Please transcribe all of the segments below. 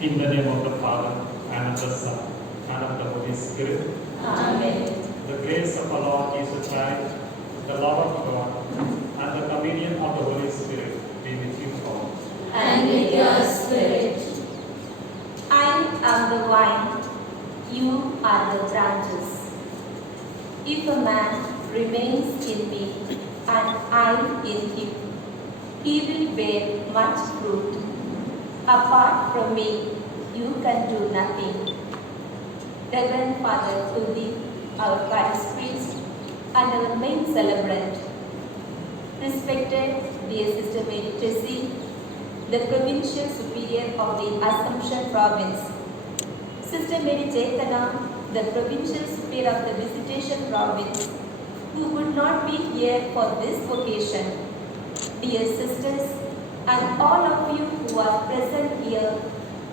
In the name of the Father, and of the Son, and of the Holy Spirit. Amen. The grace of our Lord Jesus Christ, the love of God, and the communion of the Holy Spirit be with you all. And with your spirit. I am the vine, you are the branches. If a man remains in me, and I in him, he will bear much fruit. Apart from me, you can do nothing. Reverend Father Kuldeep, our parish priest, and our main celebrant. Respected dear Sister Mary Tracy, the Provincial Superior of the Assumption Province. Sister Mary Chaitana, the Provincial Superior of the Visitation Province, who would not be here for this occasion. Dear sisters, and all of you who are present here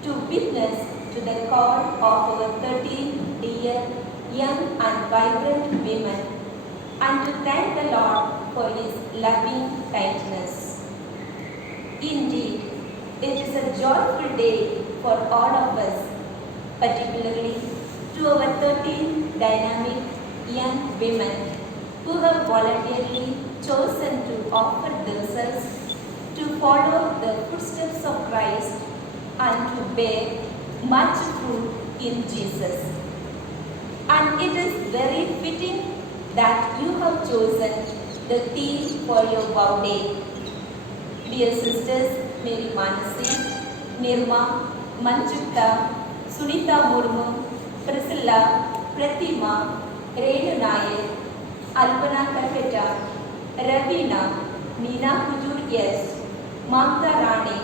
to witness to the call of our 13 dear, young and vibrant women, and to thank the Lord for His loving kindness. Indeed, it is a joyful day for all of us, particularly to our 13 dynamic young women who have voluntarily chosen to offer themselves to follow the footsteps of Christ and to bear much fruit in Jesus. And it is very fitting that you have chosen the theme for your vow day. Dear sisters Mary Manasi, Nirma, Manchutta, Sunita Murmu, Priscilla, Pratima, Renu Nayak, Alpana Karkata, Ravina, Meena Kujur S, Mamta Rani,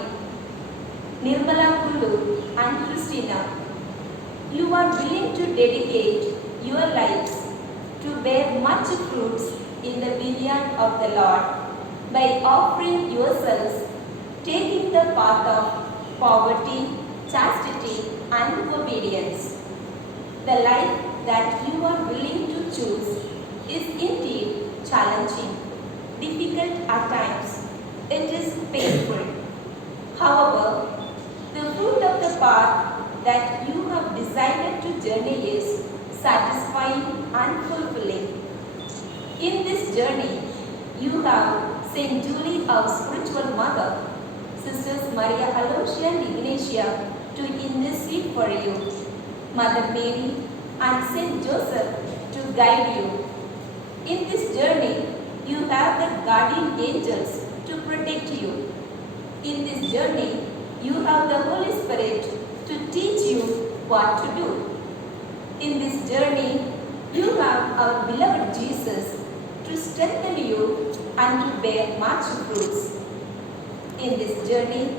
Nirmala Kullu, and Christina. You are willing to dedicate your lives to bear much fruits in the vineyard of the Lord by offering yourselves, taking the path of poverty, chastity, and obedience. The life that you are willing to choose is indeed challenging, difficult at times. It is painful. However, the fruit of the path that you have decided to journey is satisfying and fulfilling. In this journey, you have Saint Julie, our spiritual mother, Sisters Maria Aloysia and Ignatia to intercede for you, Mother Mary and Saint Joseph to guide you. In this journey, you have the guardian angels to protect you. In this journey, you have the Holy Spirit to teach you what to do. In this journey, you have our beloved Jesus to strengthen you and to bear much fruits. In this journey,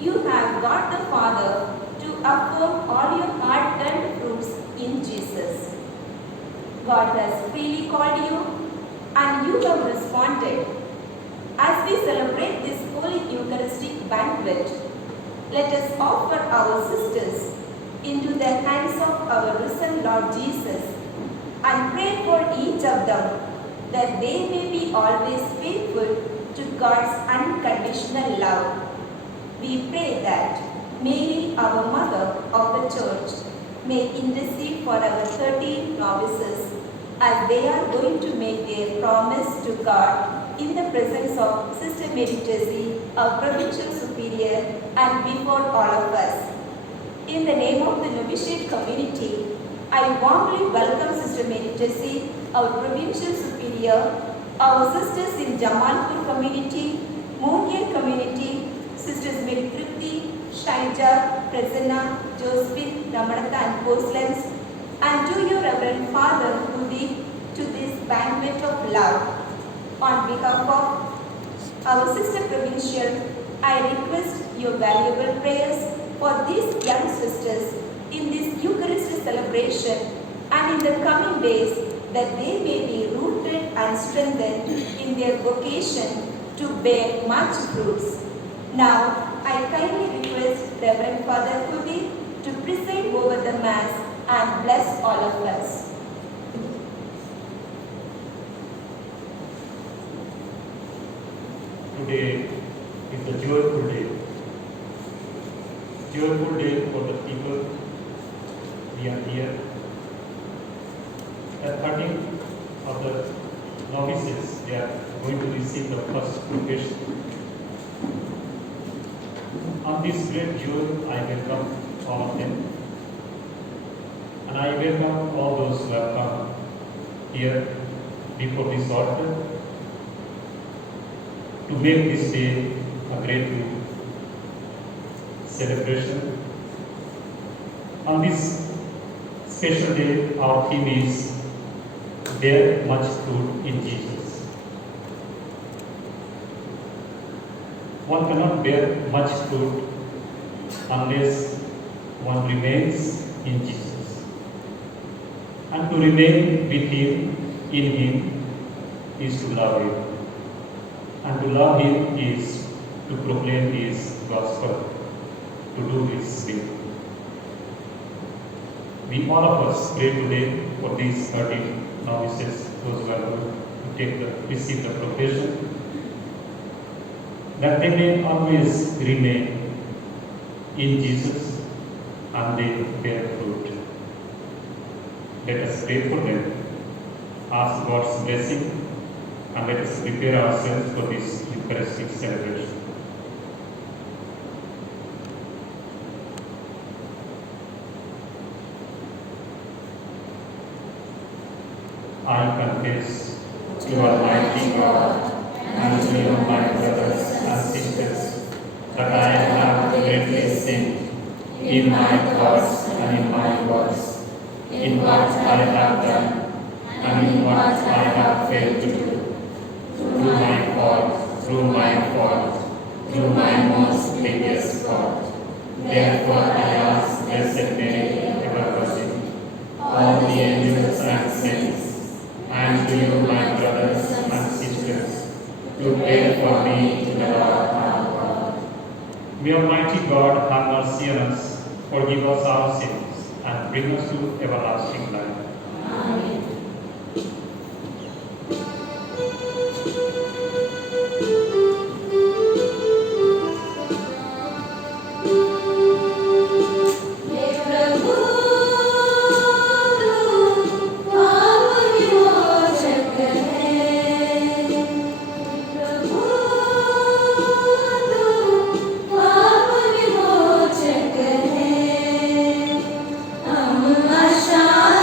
you have God the Father to affirm all your hard-earned fruits in Jesus. God has freely called you and you have responded. As we celebrate this holy Eucharistic banquet, let us offer our sisters into the hands of our risen Lord Jesus and pray for each of them that they may be always faithful to God's unconditional love. We pray that Mary, our Mother of the Church, may intercede for our 13 novices as they are going to make their promise to God in the presence of Sister Mary Tracy, our Provincial Superior, and before all of us. In the name of the novitiate community, I warmly welcome Sister Mary Tracy, our Provincial Superior, our sisters in Jamalpur community, Mongir community, Sisters Mary Tripti, Shaija, Prasanna, Josephine, Ramanatha and Porcelains, and to your Reverend Father Kuldeep to this banquet of love. On behalf of our Sister Provincial, I request your valuable prayers for these young sisters in this Eucharistic celebration and in the coming days that they may be rooted and strengthened in their vocation to bear much fruits. Now, I kindly request Reverend Father Kuldeep to preside over the Mass and bless all of us. Today is a joyful day. joyful day for the people we are here. At 13 of the novices, they are going to receive the first vocation. On this great joy, I welcome all of them. And I welcome all those who have come here before this altar to make this day a great celebration. On this special day, our theme is Bear Much Fruit in Jesus. One cannot bear much fruit unless one remains in Jesus. And to remain with Him, in Him, is to love Him. And to love Him is to proclaim His gospel, to do His will. We all of us pray today for these 13 novices, those who are going to receive the profession, that they may always remain in Jesus and they bear fruit. Let us pray for them, ask God's blessing, and let us prepare ourselves for this Eucharistic celebration. I confess to Almighty God and to you, my brothers and sisters, that I have greatly sinned in my thoughts and in my words, in what I have done and in what I have failed to do, through my fault, through my most grievous fault. Therefore I ask Blessed Mary, ever Virgin, all the angels and saints, and to you, my brothers and sisters, to pray for me to the Lord our God. May Almighty God have mercy on us, forgive us our sins, and bring us to everlasting life. Amen. Shine.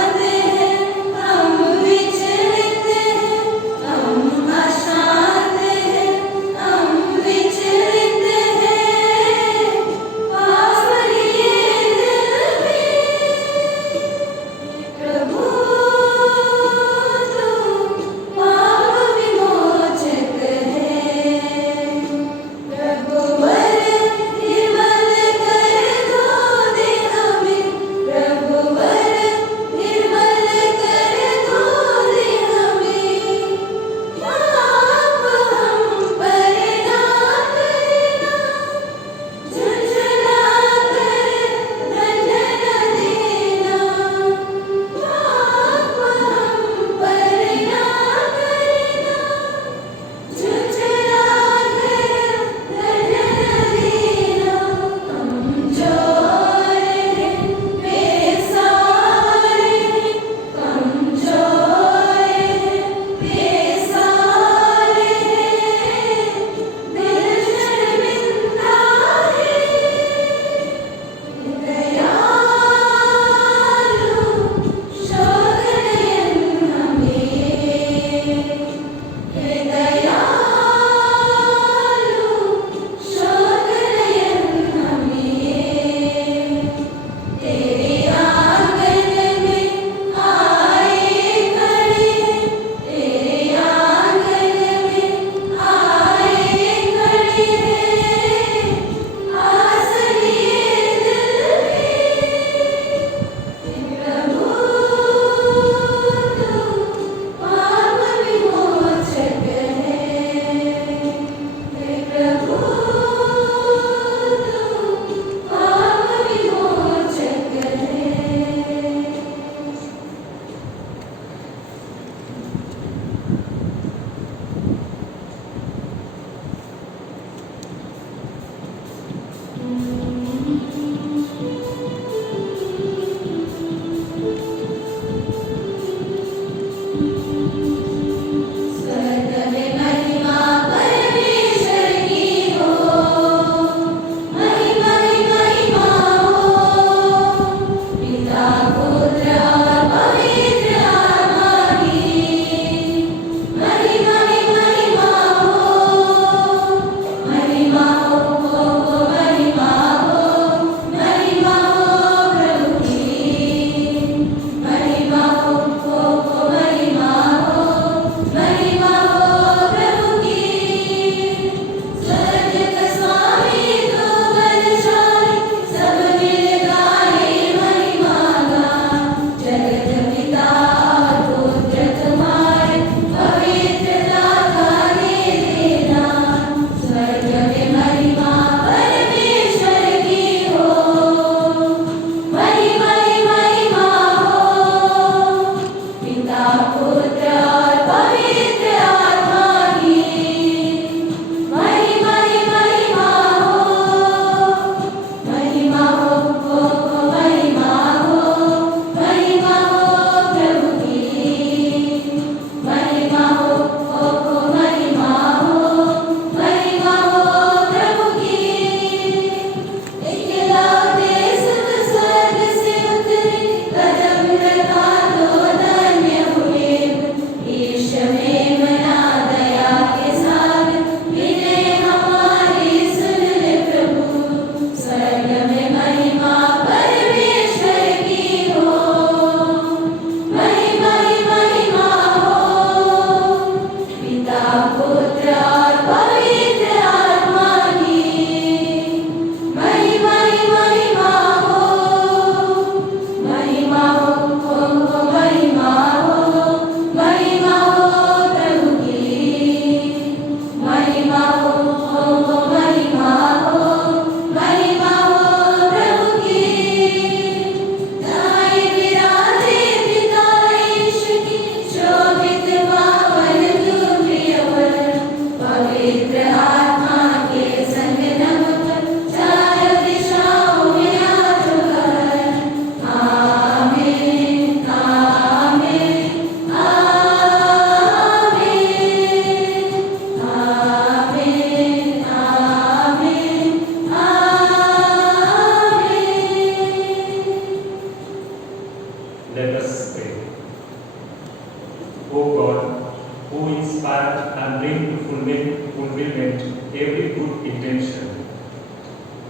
inspire and bring to fulfillment every good intention.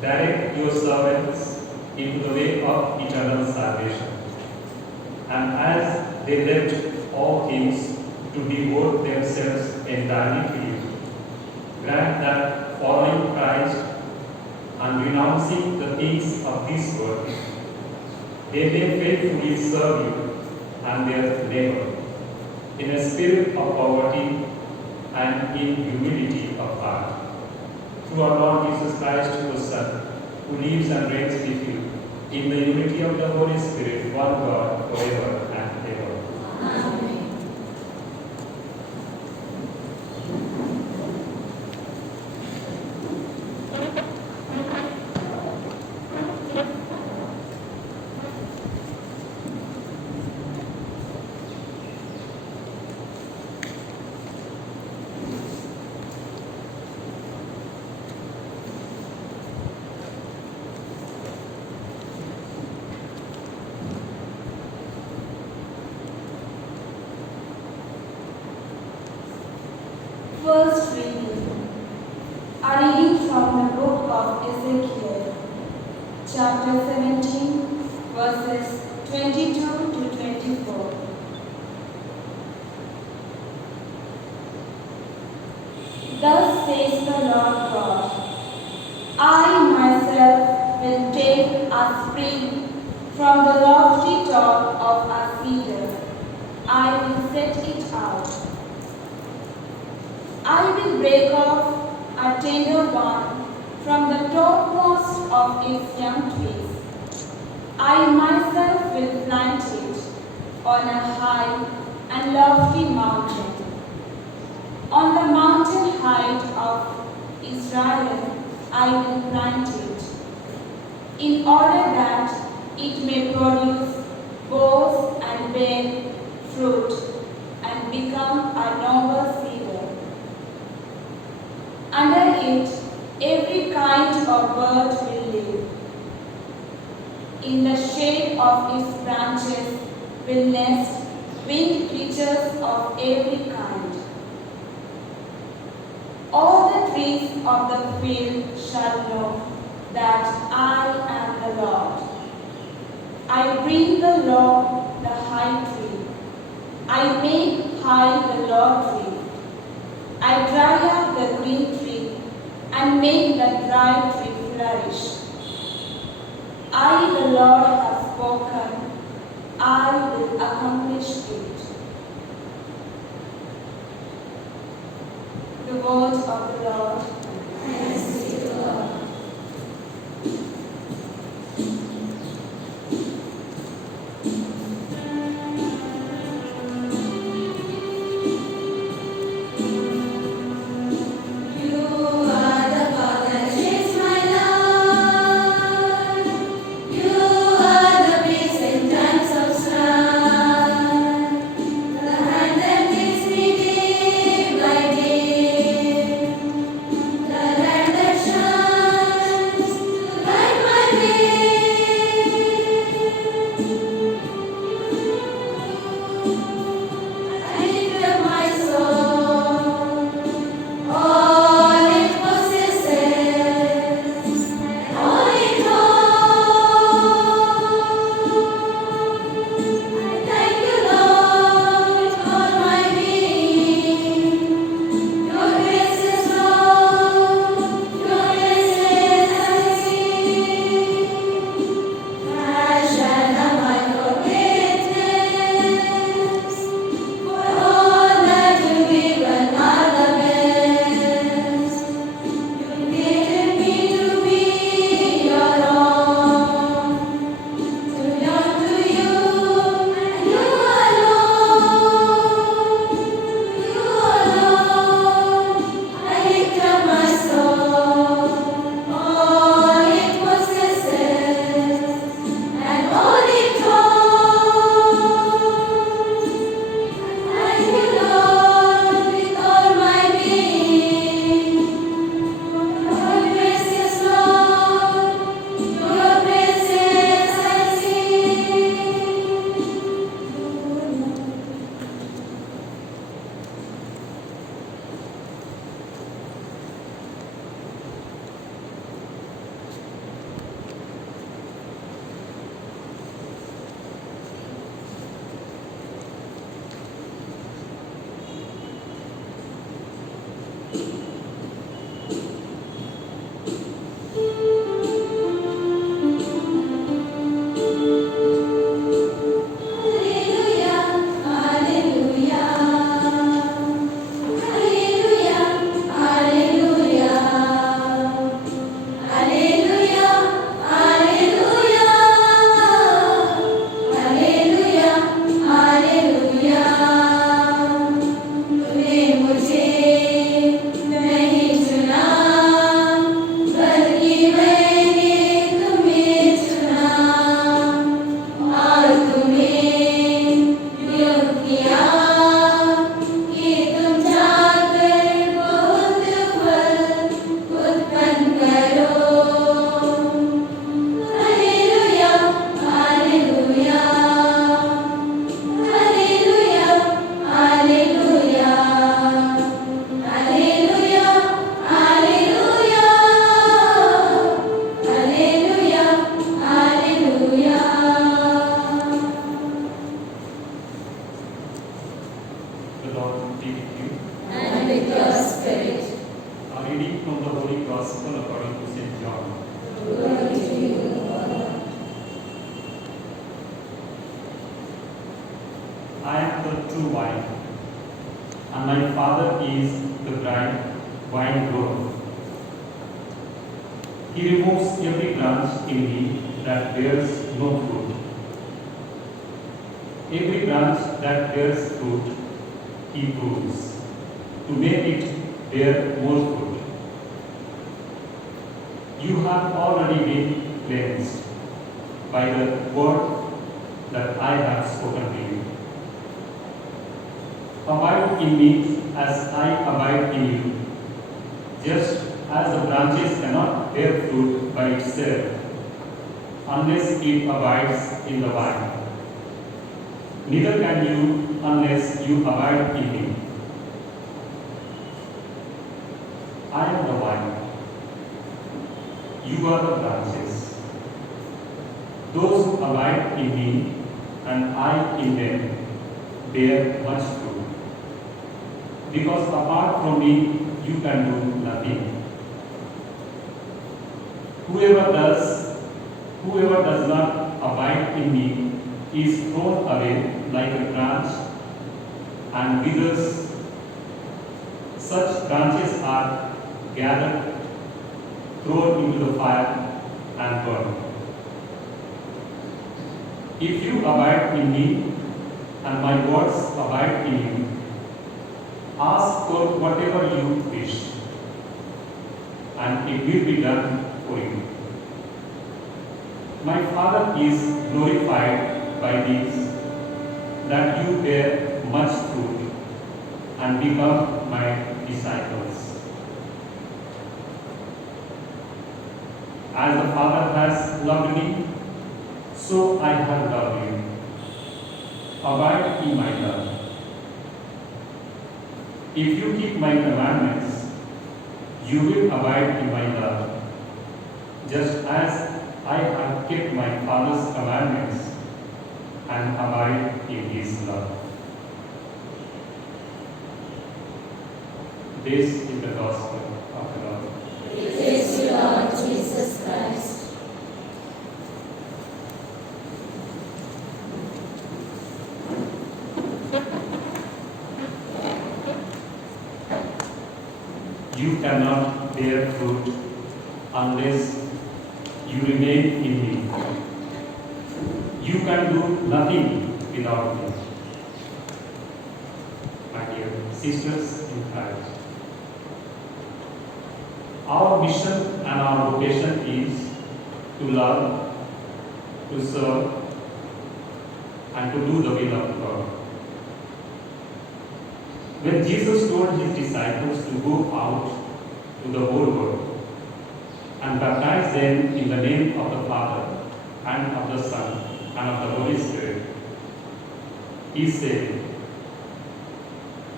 Direct your servants into the way of eternal salvation. And as they left all things to devote themselves entirely to you, grant that following Christ and renouncing the things of this world, they may faithfully serve you and their neighbor in a spirit of poverty and in humility of heart. Through our Lord Jesus Christ, your Son, who lives and reigns with you in the unity of the Holy Spirit, one God, forever and ever. Amen. First reading. A reading from the book of Ezekiel, chapter 17, verses 22 to 24. Thus says the Lord God, I myself will take a spring from the lofty top of a cedar. I will set it out. I will break off a tender one from the topmost of its young trees. I myself will plant it on a high and lofty mountain. On the mountain height of Israel I will plant it, in order that it may produce boughs and bear fruit and become a noble cedar. Under it, every kind of bird will live. In the shade of its branches will nest winged creatures of every kind. All the trees of the field shall know that I am the Lord. I bring the law, the high tree. I make high the law tree. I dry up the green tree and make the dry tree flourish. I, the Lord, have spoken. I will accomplish it. The word of the Lord. Thanks be to God. The Lord be with you. And with your spirit. A reading from the Holy Gospel according to St. John. Glory to you, Lord. I am the true vine, and my Father is the vine grower. He removes every branch in me that bears no fruit. Every branch that bears fruit, he prunes, to make it bear more fruit. You have already been cleansed by the word that I have spoken to you. Abide in me as I abide in you. Just as the branches cannot bear fruit by itself unless it abides in the vine, neither can you unless you abide in me. I am the vine. You are the branches. Those who abide in me and I in them bear much fruit. Because apart from me, you can do nothing. Whoever does not abide in me is thrown away like a branch and withers. Such branches are gathered, thrown into the fire and burned. If you abide in me and my words abide in you, ask for whatever you wish, and it will be done for you. My Father is glorified by this, that you bear much fruit and become my disciples. As the Father has loved me, so I have loved you. Abide in my love. If you keep my commandments, you will abide in my love, just as I have kept my Father's commandments and abide in his love. This is the gospel of the Lord. Praise you, Lord Jesus Christ. You cannot bear fruit unless you remain in me. You can do nothing without me. My dear sisters in Christ, our mission and our vocation is to love, to serve, and to do the will of God. When Jesus told his disciples to go out to the whole world and baptize them in the name of the Father and of the Son and of the Holy Spirit, he said,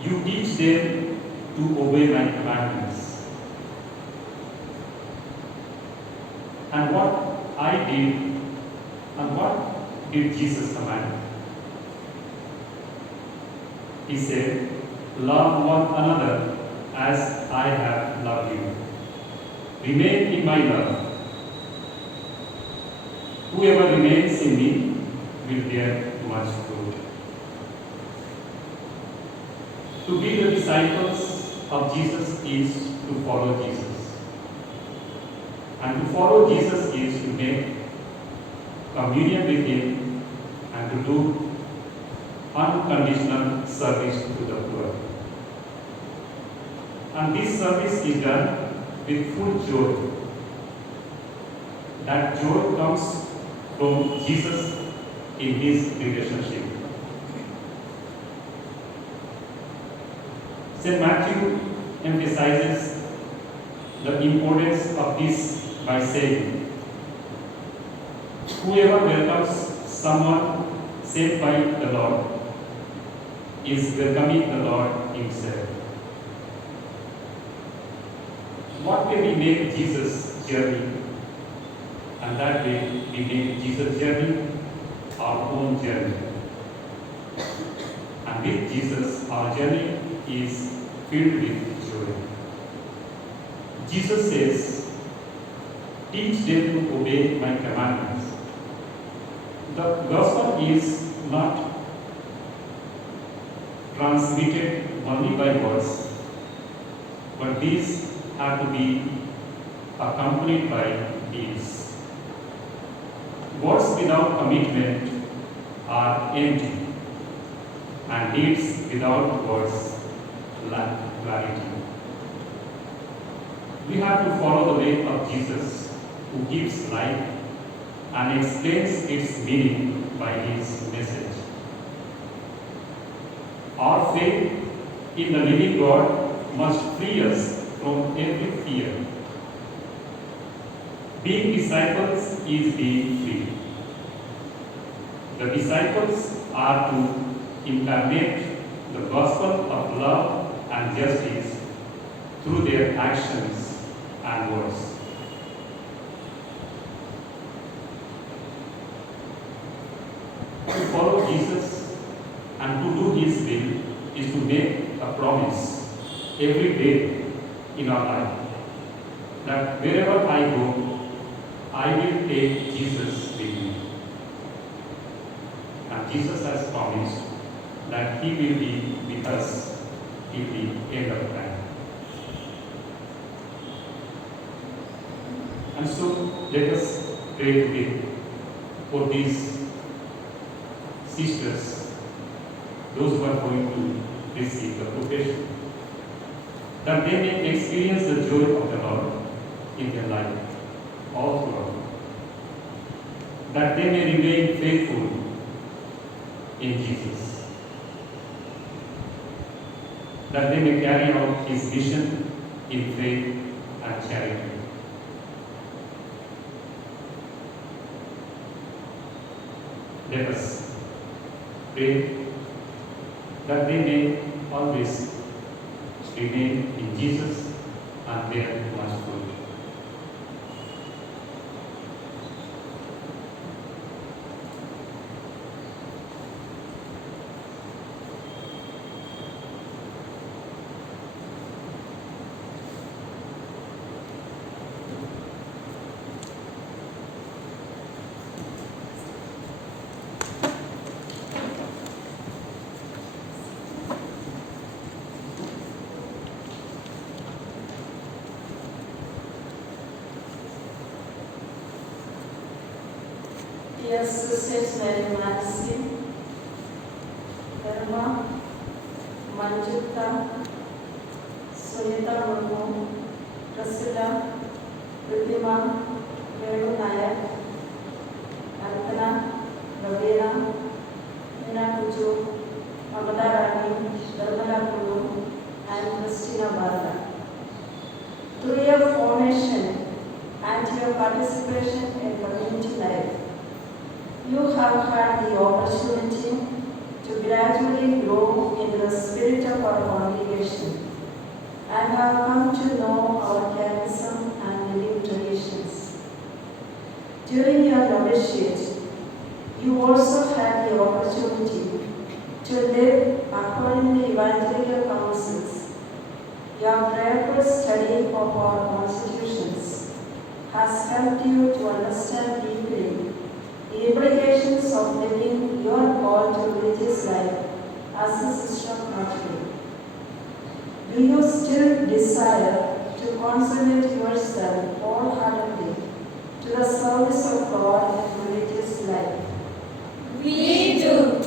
"You teach them to obey my commandments." And what did Jesus command? He said, "Love one another as I have loved you. Remain in my love. Whoever remains in me will bear much fruit." To be the disciples of Jesus is to follow Jesus. And to follow Jesus is to make communion with him and to do unconditional service to the poor. And this service is done with full joy. That joy comes from Jesus in his relationship. St. Matthew emphasizes the importance of this by saying, "Whoever welcomes someone sent by the Lord is welcoming the Lord himself." What way we make Jesus' journey? And that way we make Jesus' journey our own journey. And and with Jesus our journey is filled with joy. Jesus says, "Teach them to obey my commandments." The gospel is not transmitted only by words, but these have to be accompanied by deeds. Words without commitment are empty, and deeds without words lack clarity. We have to follow the way of Jesus, who gives life and explains its meaning by his message. Our faith in the living God must free us from every fear. Being disciples is being free. The disciples are to incarnate the gospel of love and justice through their actions and words. To follow Jesus and to do his will is to make a promise every day in our life that wherever I go, I will take Jesus with me. And Jesus has promised that he will be with us till the end of time. And so let us pray today for these sisters, those who are going to receive the profession, that they may experience the joy of the Lord in their life all throughout, that they may remain faithful in Jesus, that they may carry out his mission in faith and charity. Let us pray that they may always remain in Jesus and bear much fruit. Dear sisters, Mary Maxine, Dharma, Manjita, Sunita Murmu, Priscilla, Ridhima, Renu Nayak, Arthana, Ravina, Meena Kuju, Mamata Rani, Dharmala Kulu, and Christina Bharata. Through your formation and your participation in community life, you have had the opportunity to gradually grow in the spirit of our congregation and have come to know our charism and living traditions. During your novitiate, you also had the opportunity to live according to the evangelical counsels. Your prayerful study of our constitutions has helped you to understand deeply the implications of living your call to religious life as a sister of Notre Dame. Do you still desire to consecrate yourself wholeheartedly to the service of God and religious life? We do.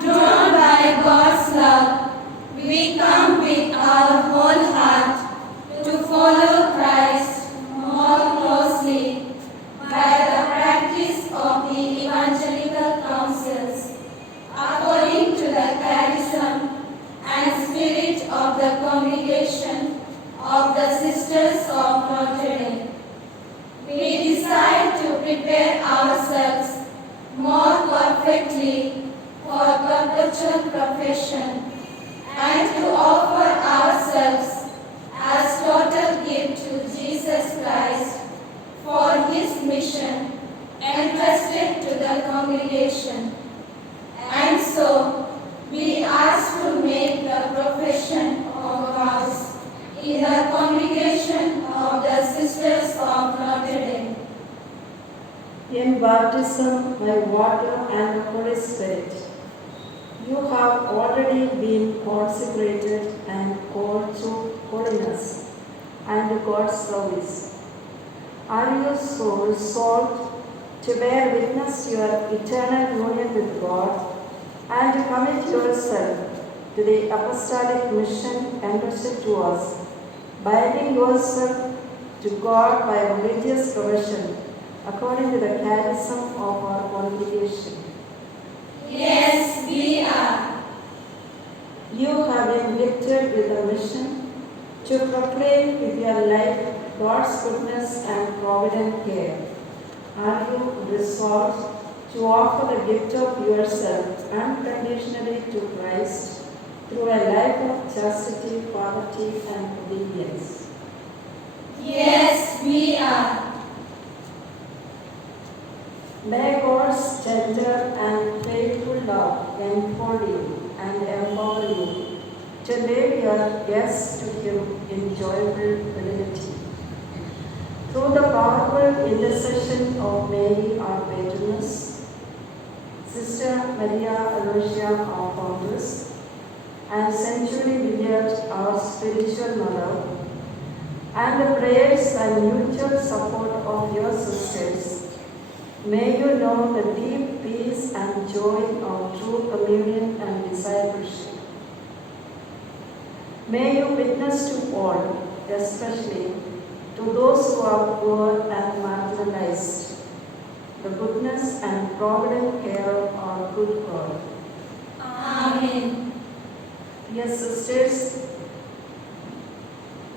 Drawn by God's love, we come with our whole heart to follow Christ more closely by the practice of the evangelical counsels, according to the charism and spirit of the congregation of the Sisters of Notre Dame. We decide to prepare ourselves more perfectly for perpetual profession and to offer ourselves as total gift to Jesus Christ for his mission entrusted to the congregation congregation. And so, we ask to make the profession of ours in the congregation of the Sisters of Notre Dame. In baptism by water and the Holy Spirit, you have already been consecrated and called to holiness and God's service. Are you so resolved to bear witness your eternal union with God and to commit yourself to the apostolic mission entrusted to us, binding yourself to God by religious profession according to the catechism of our congregation? Yes, we are. You have been gifted with a mission to proclaim with your life God's goodness and provident care. Are you resolved to offer the gift of yourself unconditionally to Christ through a life of chastity, poverty, and obedience? Yes, we are. May God's tender and faithful love enfold you and empower you to live your yes to Him in joyful fidelity. Through the powerful intercession of Mary, our patroness, Sister Maria Aloysia, our foundress, and Century Vineyard, our spiritual mother, and the prayers and mutual support of your sisters, may you know the deep peace and joy of true communion and discipleship. May you witness to all, especially to those who are poor and marginalized, the goodness and provident care of our good God. Amen. Dear sisters,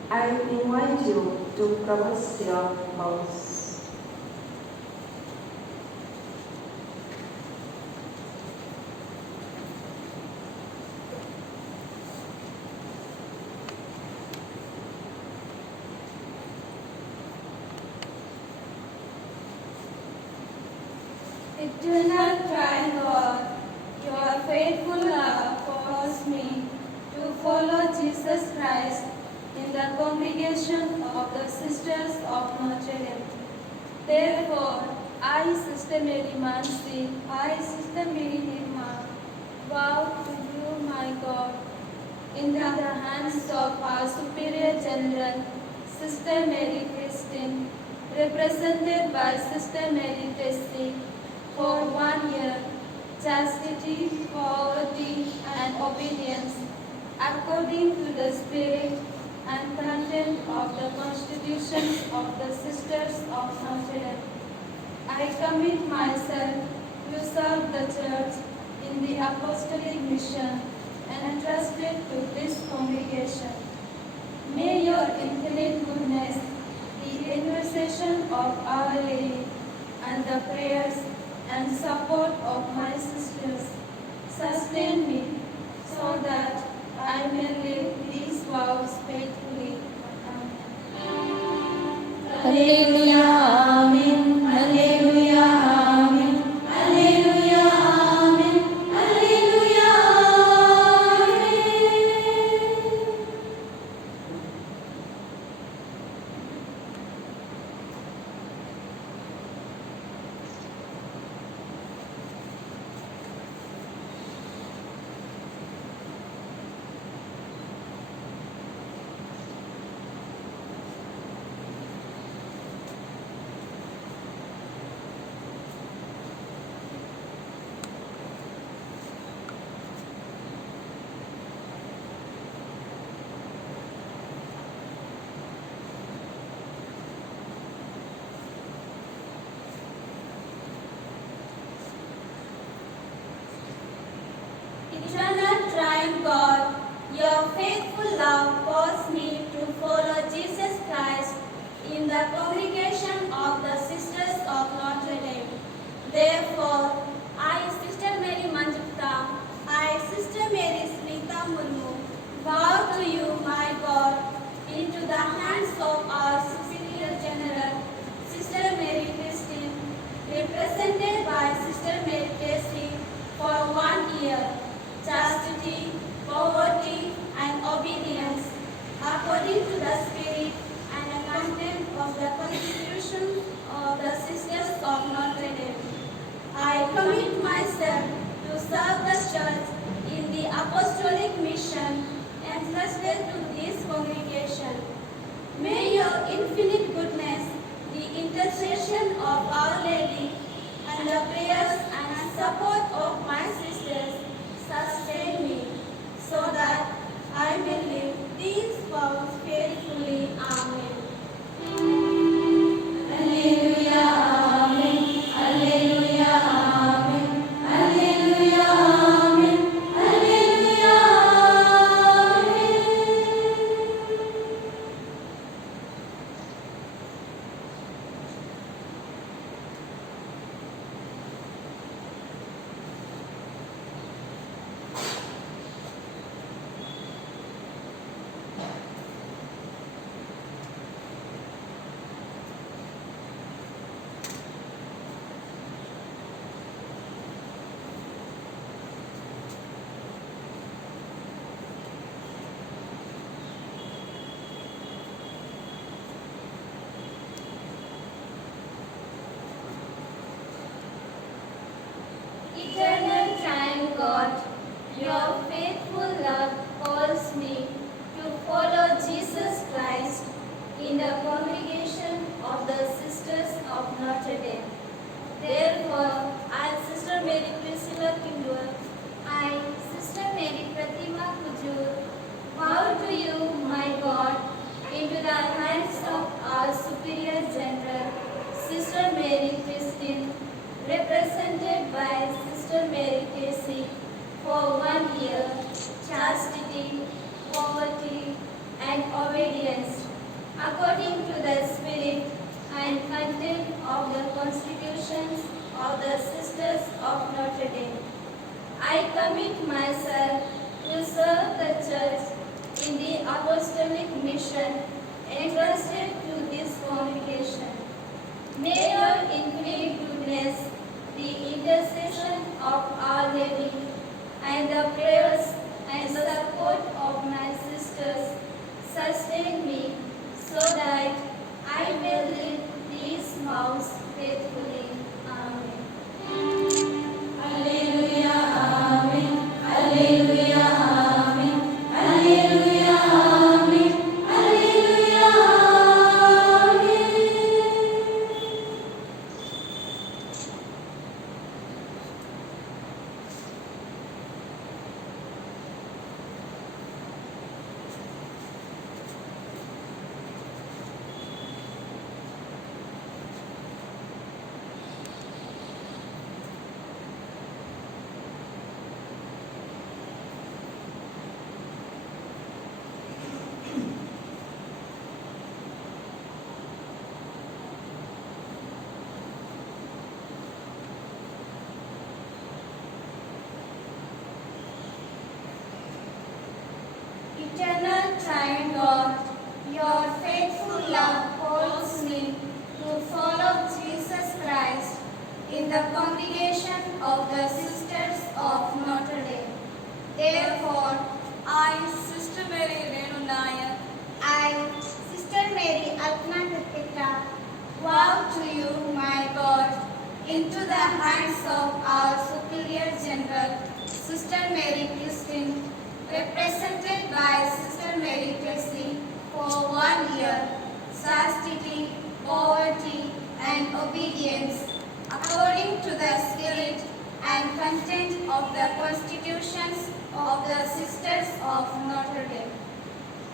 I invite you to promise your vows. Eternal Triune God, your faithful love calls me to follow Jesus Christ in the congregation of the Sisters of Notre Dame. Therefore, I, Sister Mary Mansi, I, Sister Mary Nirma, vow to you, my God, in the hands of our Superior General, Sister Mary Christine, represented by Sister Mary Tessie, for 1 year, chastity, poverty, and obedience, according to the spirit and content of the constitutions of the Sisters of Notre Dame. I commit myself to serve the Church in the apostolic mission entrusted to this congregation. May your infinite goodness, the intercession of Our Lady, and the prayers and support of my sisters sustain me so that I may live these vows faithfully. Amen. Alleluia, Amen. Alleluia, Amen. Alleluia, Amen. Alleluia, Amen. Eternal Triune God, your faithful love calls me to follow Jesus Christ in the congregation of the Sisters of Notre Dame. Therefore, I, Sister Mary Manjukta, I, Sister Mary Smita Murmu, vow to you, my God, into the hands of our Superior General, Sister Mary Christine, represented by Sister Mary congregation. May your infinite goodness, the intercession of Our Lady, and the prayers and support of my sisters sustain me, so that I may live these vows faithfully. Amen. Alleluia, Amen. Alleluia, Amen. Alleluia, Amen. Alleluia, Amen. Eternal time, God, your faithful love calls me to follow Jesus Christ in the congregation of the Sisters of Notre Dame. Therefore, I, Sister Mary Priscilla Kindwal, I, Sister Mary Pratima Kujur, vow to you, my God, into the hands of our Superior General, Sister Mary Christine, represented by Sister Mary Casey, for 1 year, chastity, poverty, and obedience, according to the spirit and content of the constitutions of the Sisters of Notre Dame. I commit myself to serve the Church in the apostolic mission entrusted to this congregation. May your infinite goodness, the intercession of Our Lady, and the prayers and support of my sisters sustain me, so that I may live these vows faithfully. Amen. Alleluia, Amen. Alleluia, Amen. Alleluia, Amen. Alleluia, Amen. Eternal time, God, your faithful love calls me to follow Jesus Christ in the congregation of the Sisters of Notre Dame. Therefore, I, Sister Mary Renu Nayak, I, Sister Mary Alpna Katketa, vow to you, my God, into the hands of our Superior General, Sister Mary Christine, represented by Sister Mary Tracy, for 1 year, chastity, poverty, and obedience, according to the spirit and content of the constitutions of the Sisters of Notre Dame.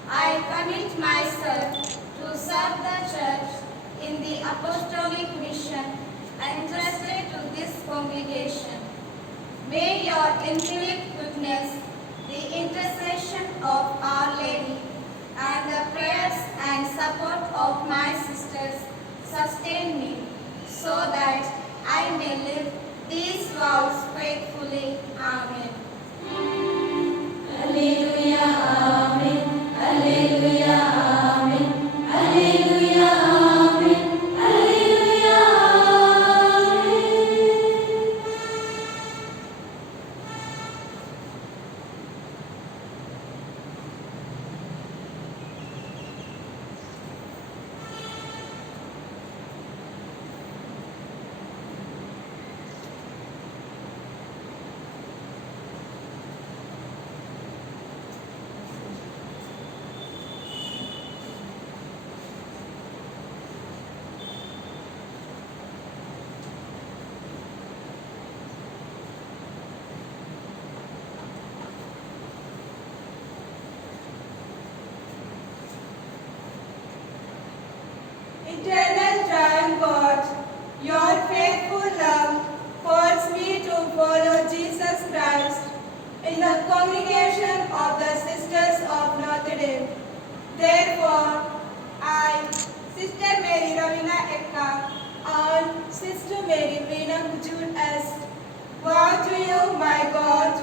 I commit myself to serve the Church in the apostolic mission entrusted to this congregation. May your infinite goodness, the intercession of Our Lady, and the prayers and support of my sisters sustain me, so that I may live these vows faithfully. Amen. Alleluia, Amen. Alleluia, Amen. Alleluia, Amen. Alleluia, Amen. Eternal triune God, your faithful love calls me to follow Jesus Christ in the congregation of the Sisters of Notre Dame. Therefore, I, Sister Mary Ravina Ekka, and Sister Mary Veena Jude S. vow to you, my God,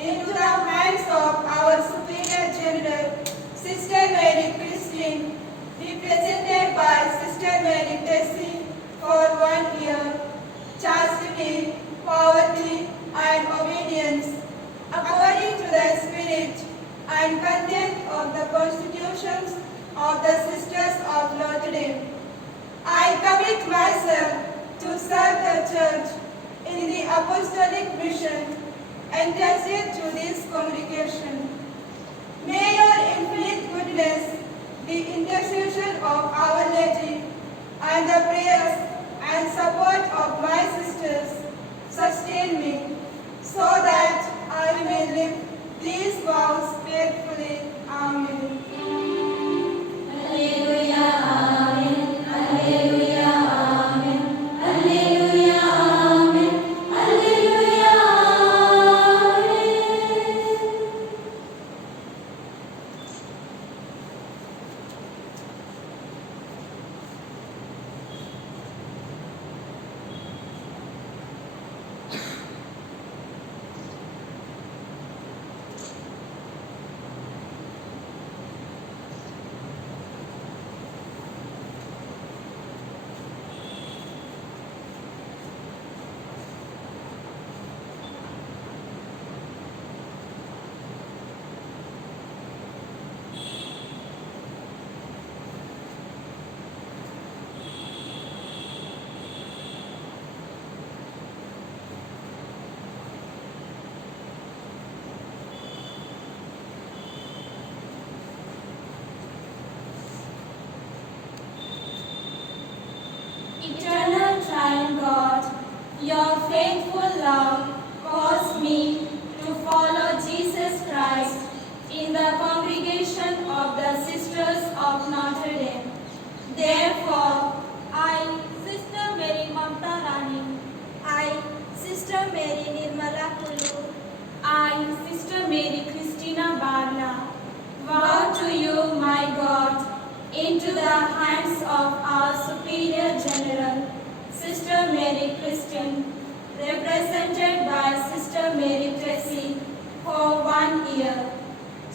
into the hands of our Superior General, Sister Mary Christine, represented by Sister Mary Tessie for 1 year, chastity, poverty, and obedience, according to the spirit and content of the constitutions of the Sisters of Notre Dame. I commit myself to serve the Church in the apostolic mission entrusted to this congregation. May your infinite goodness, the intercession of Our Lady, and the prayers and support of my sisters sustain me, so that I may live these vows faithfully. Amen. Alleluia, Amen. Alleluia, Amen. Alleluia, Amen. Alleluia, Amen. Eternal triune God, your faithful love calls me to follow Jesus Christ in the congregation of the Sisters of Notre Dame. Therefore, I, Sister Mary Mamta Rani, I, Sister Mary Nirmala Kulu, I, Sister Mary Christina Barna, vow to you, my God, into the hands of our Superior General, Sister Mary Christine, represented by Sister Mary Tessie, for 1 year,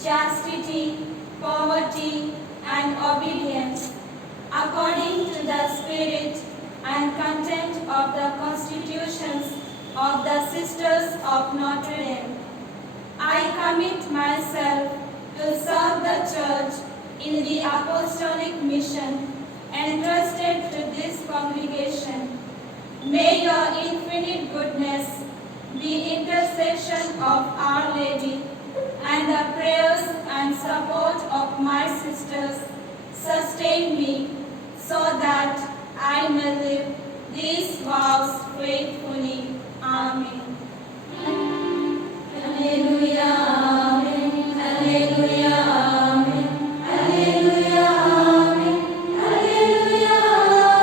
chastity, poverty, and obedience, according to the spirit and content of the constitutions of the Sisters of Notre Dame. I commit myself to serve the Church in the apostolic mission entrusted to this congregation. May your infinite goodness, the intercession of Our Lady, and the prayers and support of my sisters sustain me, so that I may live these vows faithfully. Amen. Alleluia, Amen. Alleluia, Amen. Alleluia, Amen. Alleluia, Amen.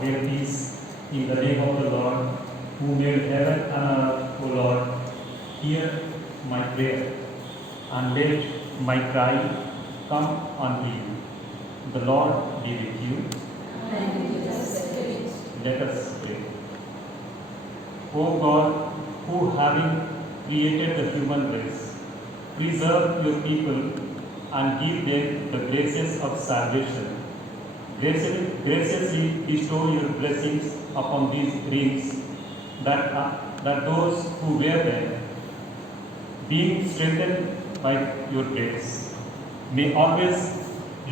Dear peace, In the name of the Lord, who made heaven and earth, O Lord, hear my prayer, and let my cry come unto you. The Lord be with you. Let us pray. O God, who having created the human race, preserve your people and give them the graces of salvation. Graciously bestow your blessings upon these rings, that those who wear them, being strengthened by your grace, may always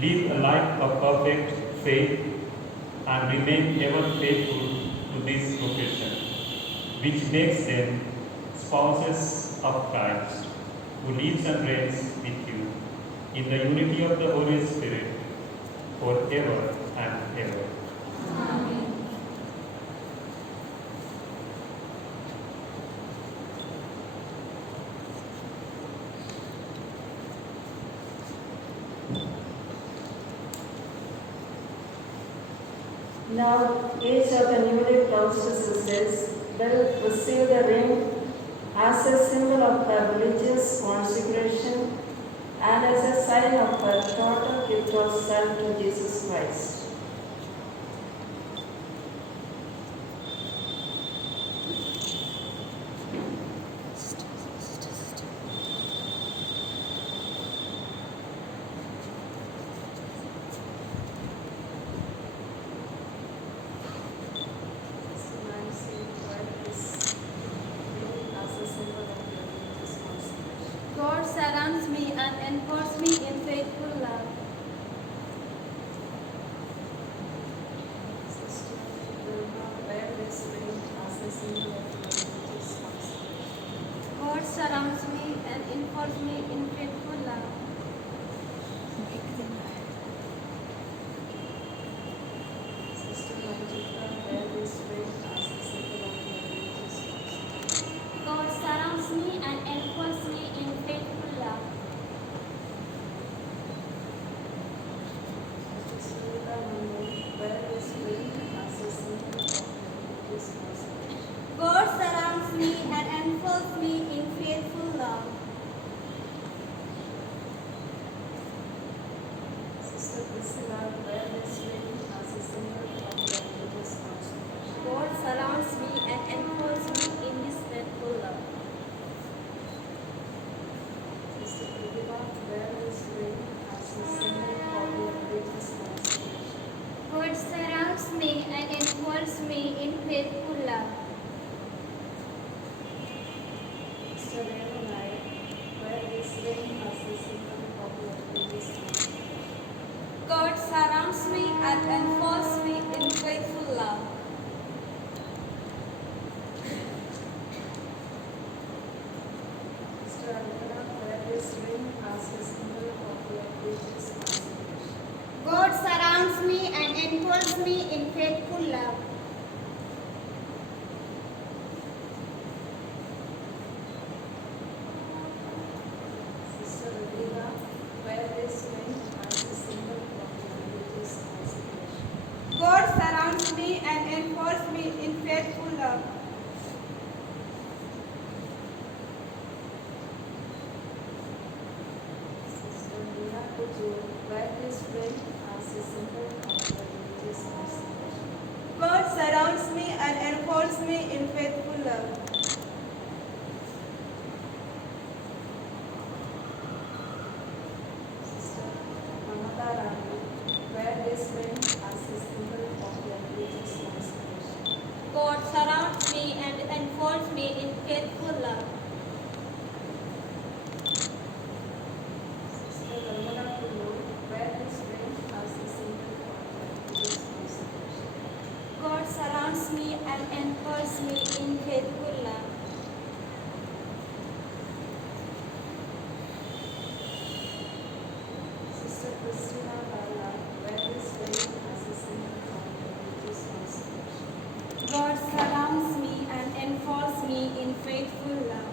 live a life of perfect faith and remain ever faithful to this profession, which makes them spouses of Christ, who lives and reigns with you in the unity of the Holy Spirit, forever and ever. Amen. Now, each of the newly pledged sisters will receive the ring as a symbol of her religious consecration and as a sign of her total gift of self to Jesus Christ. God surrounds me and enforces me in faithful love. God surrounds me and enforces me in faithful love. God surrounds me and enforces me in faithful love. God surrounds me and enfolds me in faithful love. God surrounds me and enfolds me in His faithful love. God surrounds me and enfolds me in faithful love. God surrounds me and enfolds me in faithful love. God surrounds me and enfolds me in faithful love. God surrounds me and enfolds me in faithful love. God surrounds me and enfolds me in faithful love. God surrounds me and enfolds me in faithful love. God surrounds me and enfolds me in faithful love. God surrounds me and enfolds me in faithful love.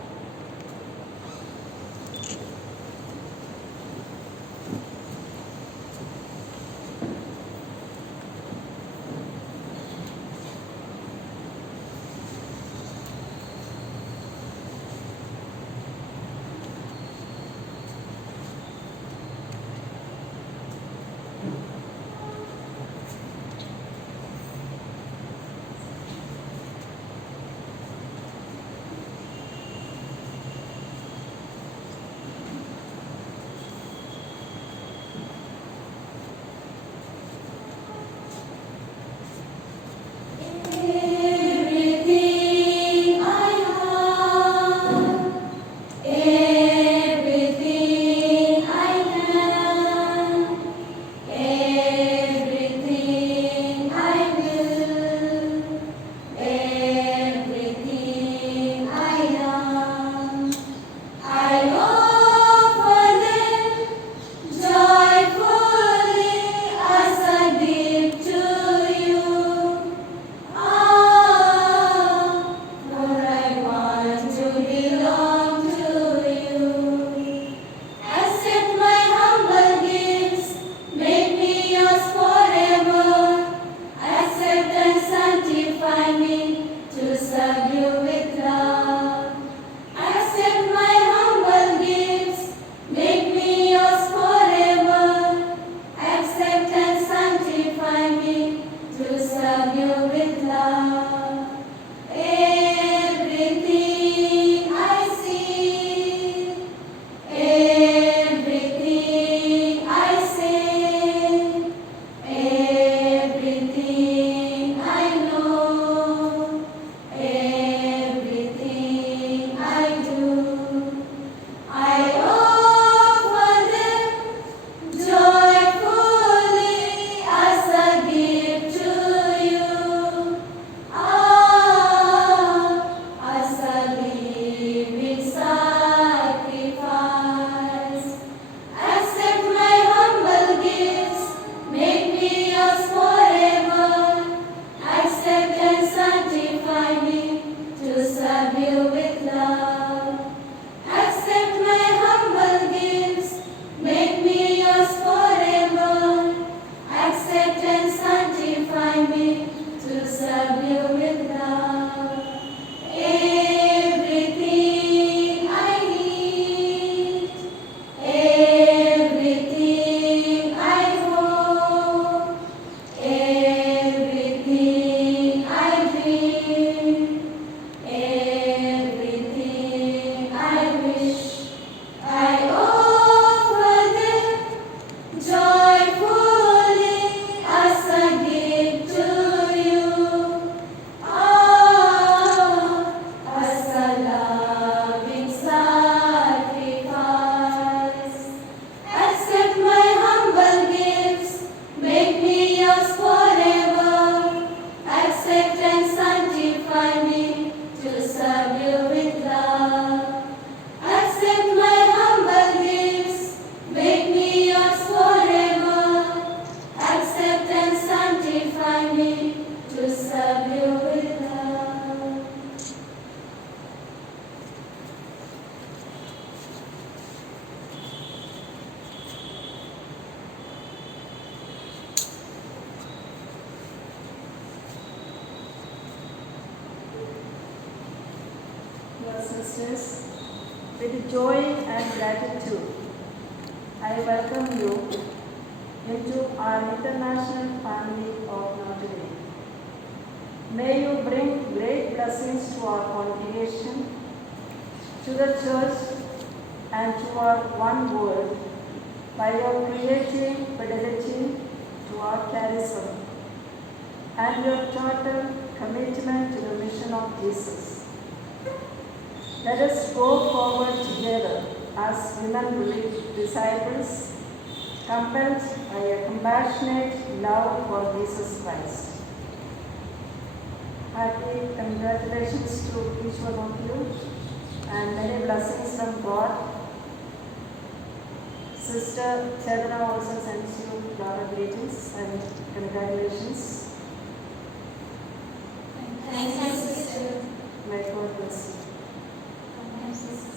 brothers and sisters, with joy and gratitude, I welcome you into our international family of Notre Dame. May you bring great blessings to our congregation, to the church, and to our one world by your creative fidelity to our charism and your total commitment to the mission of Jesus. Let us go forward together as women disciples, compelled by a compassionate love for Jesus Christ. Happy congratulations to each one of you and many blessings from God. Sister Chadana also sends you a lot of greetings and congratulations. Thank you, sister. May God bless you. Thank you, sister.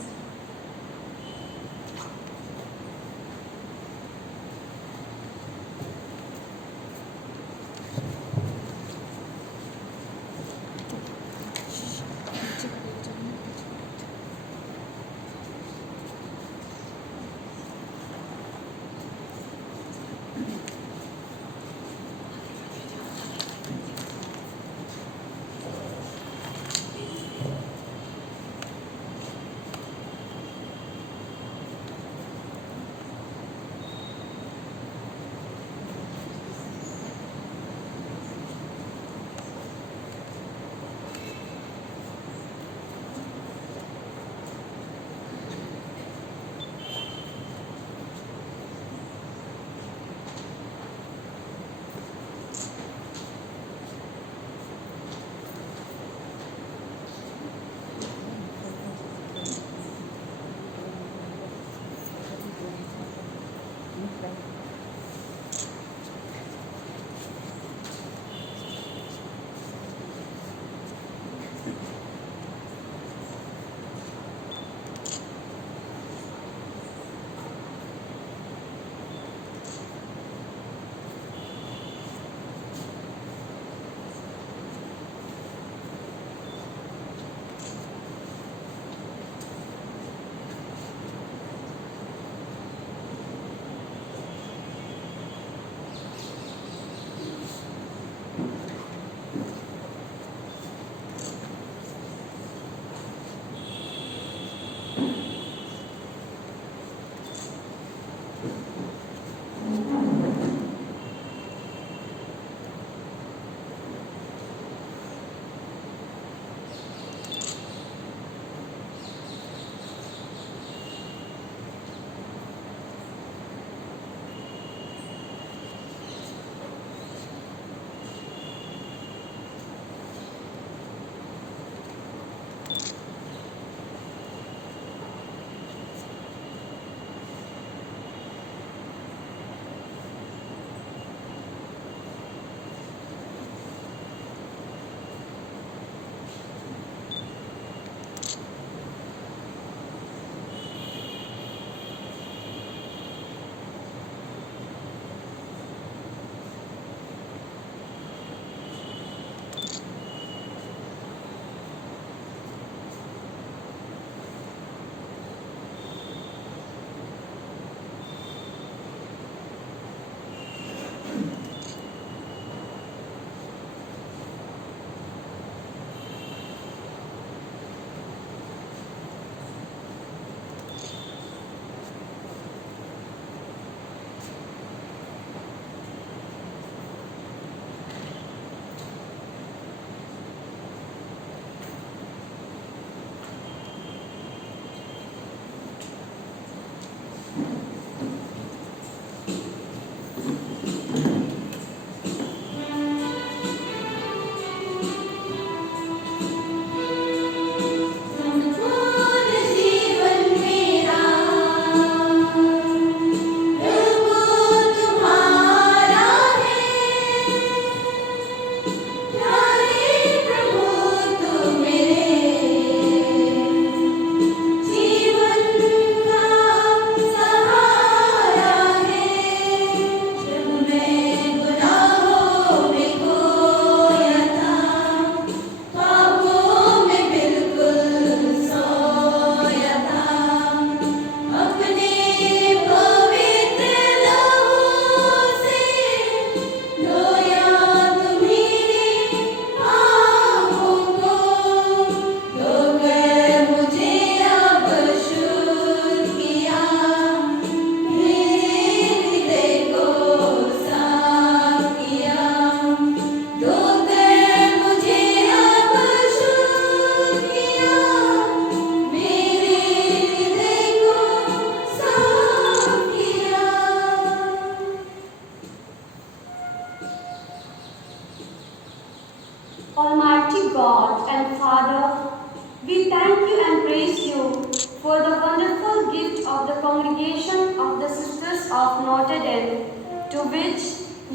of Notre Dame, to which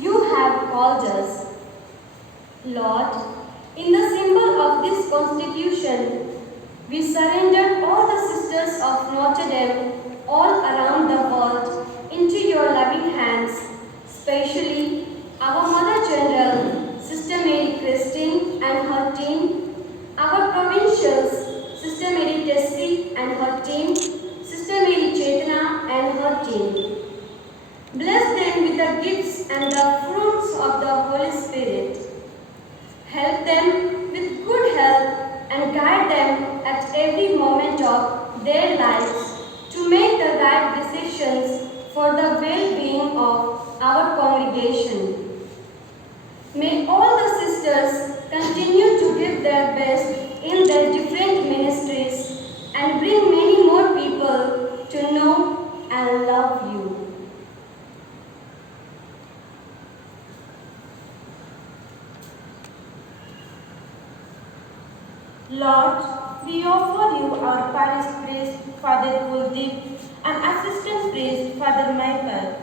you have called us. Lord, in the symbol of this Constitution, we surrender all the sisters of Notre Dame all around the world into your loving hands, especially our Mother General, Sister Mary Christine and her team, our provincials, Sister Mary Tessie and her team, Sister Mary Chetana and her team. Bless them with the gifts and the fruits of the Holy Spirit. Help them with good health and guide them at every moment of their lives to make the right decisions for the well-being of our congregation. May all the sisters continue to give their best in their different ministries and bring many more people to know and love you. Lord, we offer you our parish priest, Father Kuldeep, and assistant priest, Father Michael,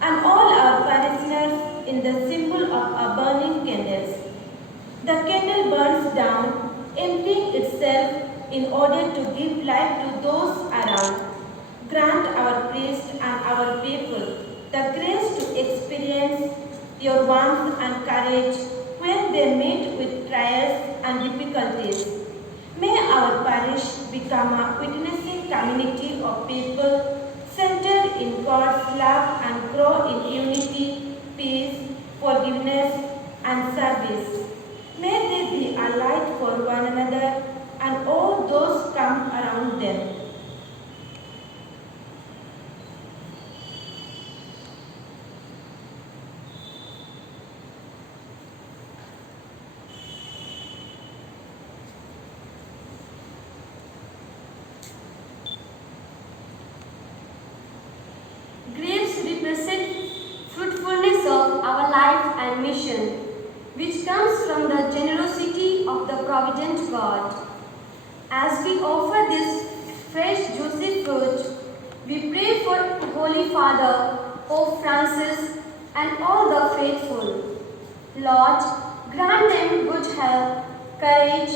and all our parishioners in the symbol of our burning candles. The candle burns down, emptying itself in order to give light to those around. Grant our priest and our people the grace to experience your warmth and courage when they meet with trials and difficulties. May our parish become a witnessing community of people centered in God's love and grow in unity, peace, forgiveness, and service. May they be a light for one another and all those come around them. Grapes represent fruitfulness of our life and mission, which comes from the generosity of the provident God. As we offer this fresh juicy fruit, we pray for Holy Father, Pope Francis, and all the faithful. Lord, grant them good health, courage,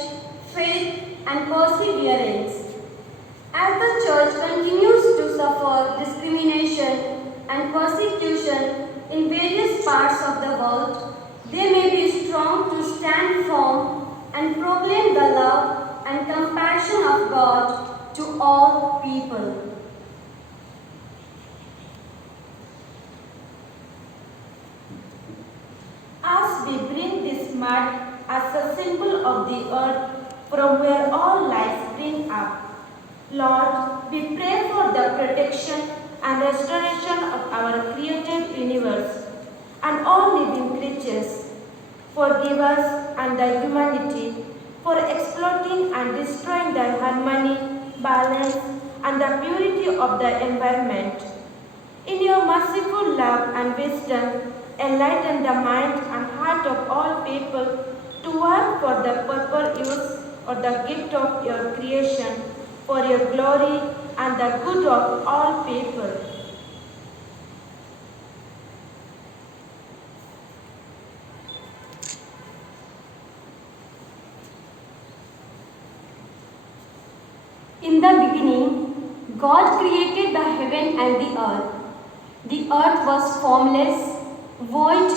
faith, and perseverance. As the Church continues to suffer discrimination and persecution in various parts of the world, they may be strong to stand firm and proclaim the love and compassion of God to all people. As we bring this mud as a symbol of the earth from where all life springs up, Lord, we pray for the protection and restoration of our created universe and all living creatures. Forgive us and the humanity for exploiting and destroying the harmony, balance, and the purity of the environment. In your merciful love and wisdom, enlighten the mind and heart of all people to work for the purple use or the gift of your creation for your glory and the good of all people. In the beginning, God created the heaven and the earth. The earth was formless, void,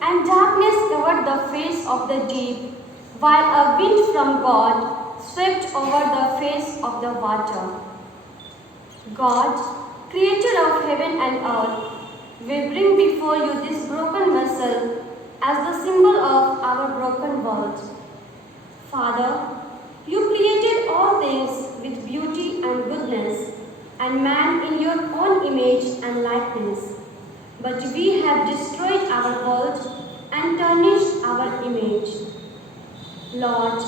and darkness covered the face of the deep, while a wind from God swept over the face of the water. God, creator of heaven and earth, we bring before you this broken vessel as the symbol of our broken world. Father, you created all things with beauty and goodness, and man in your own image and likeness. But we have destroyed our world and tarnished our image. Lord,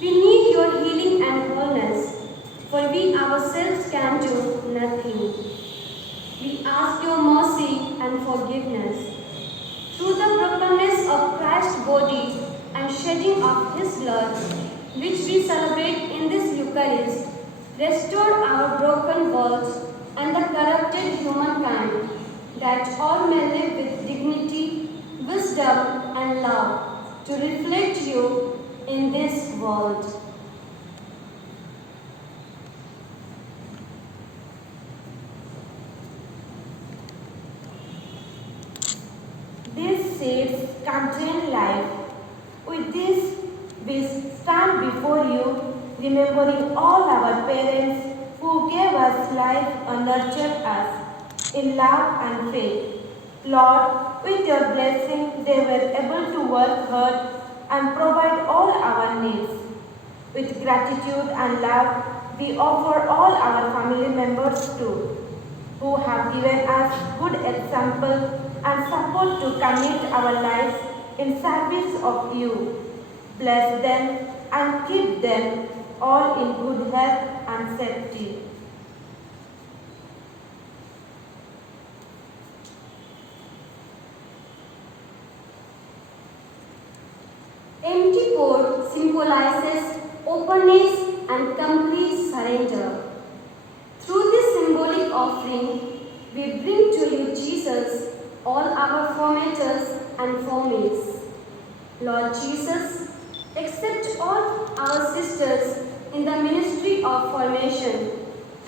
we need your healing and wholeness, for we ourselves can do nothing. We ask your mercy and forgiveness. Through the brokenness of Christ's body and shedding of his blood, which we celebrate in this Eucharist, restore our broken world and the corrupted humankind. that all may live with dignity, wisdom, and love to reflect you in this world. These seeds contain life. With this, we stand before you, remembering all our parents who gave us life and nurtured us in love and faith. Lord, with your blessing, they were able to work hard and provide all our needs. With gratitude and love, we offer all our family members too, who have given us good example and support to commit our lives in service of you. Bless them and keep them all in good health and safety. Empty pot symbolizes openness and complete surrender. Through this symbolic offering, we bring to you, Jesus, all our formators and formates. Lord Jesus, accept all our sisters in the ministry of formation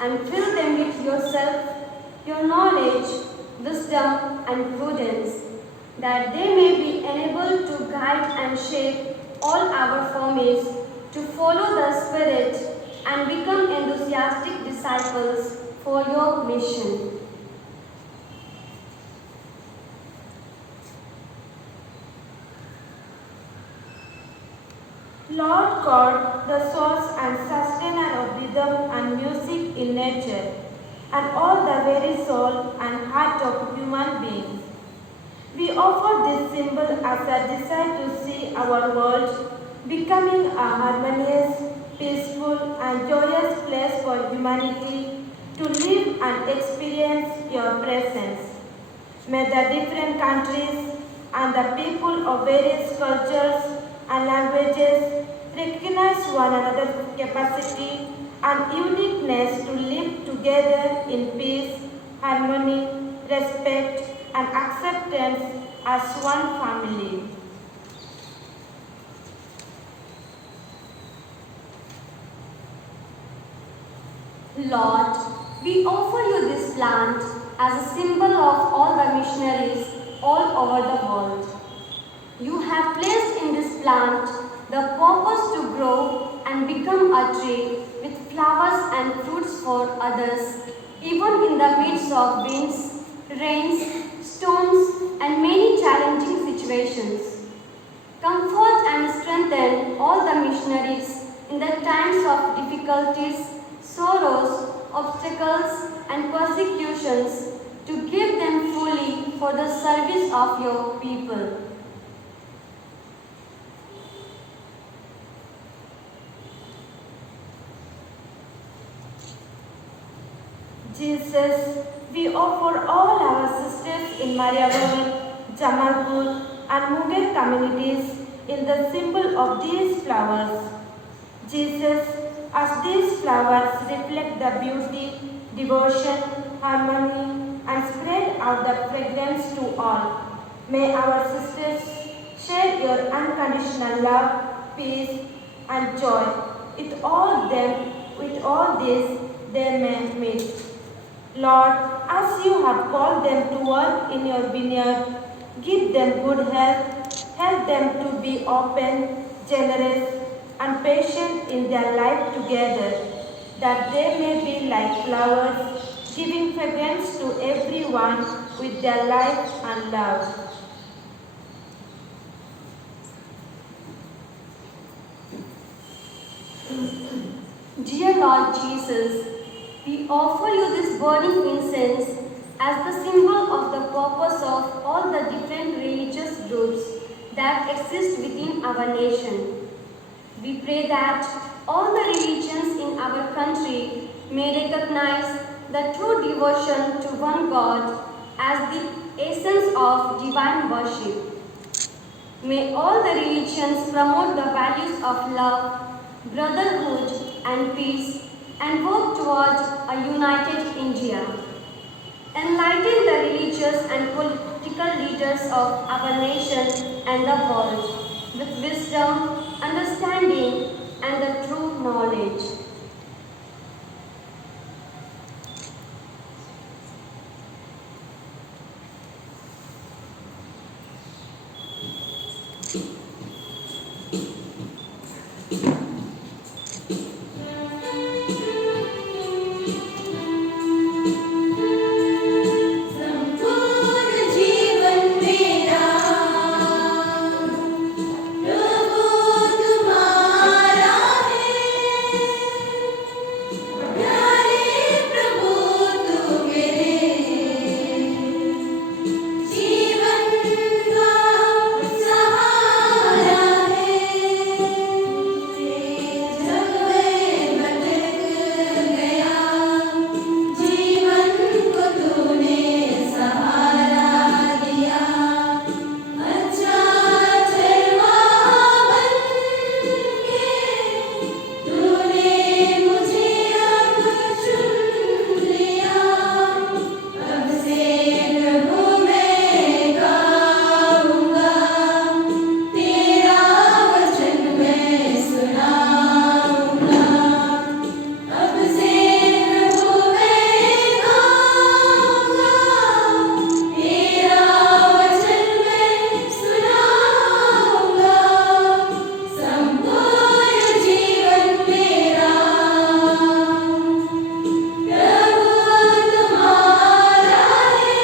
and fill them with yourself, your knowledge, wisdom, and prudence, that they may be enabled to guide and shape all our formates to follow the Spirit and become enthusiastic disciples for your mission. Lord God, the source and sustainer of rhythm and music in nature, and all the very soul and heart of human beings, we offer this symbol as a desire to see our world becoming a harmonious, peaceful, and joyous place for humanity to live and experience your presence. May the different countries and the people of various cultures and languages recognize one another's capacity and uniqueness to live together in peace, harmony, respect, and acceptance as one family. Lord, we offer you this plant as a symbol of all the missionaries all over the world. You have placed in this plant the purpose to grow and become a tree with flowers and fruits for others, even in the midst of winds, rains, storms, and many challenging situations. Comfort and strengthen all the missionaries in the times of difficulties, sorrows, obstacles, and persecutions to give them fully for the service of your people. Jesus, we offer all our sisters in Mariagar, Jamalpur, and Munger communities in the symbol of these flowers. Jesus, as these flowers reflect the beauty, devotion, harmony, and spread out the fragrance to all, may our sisters share your unconditional love, peace, and joy. With all this, they may meet. Lord, as you have called them to work in your vineyard, give them good health, help them to be open, generous, and patient in their life together, that they may be like flowers, giving fragrance to everyone with their life and love. Dear Lord Jesus, we offer you this burning incense as the symbol of the purpose of all the different religious groups that exist within our nation. We pray that all the religions in our country may recognize the true devotion to one God as the essence of divine worship. May all the religions promote the values of love, brotherhood, and peace, and work towards a united India. Enlighten the religions preachers and political leaders of our nation and the world with wisdom, understanding, and the true knowledge. संपूर्ण जीवन मेरा प्रभु तुम्हारा है, प्यारे प्रभु तू मेरे जीवन का सहारा है। जब मैं भटक गया, जीवन को तूने सहारा दिया। अच्छा चरवाहा बन के तूने मुझे अब चुन लिया। अब से प्रभु मैं गाऊंगा, तेरा वचन मैं सुनाऊंगा। अब से प्रभु मैं गाऊंगा, तेरा वचन मैं सुनाऊंगा। संपूर्ण जीवन मेरा प्रभु तुम्हारा है,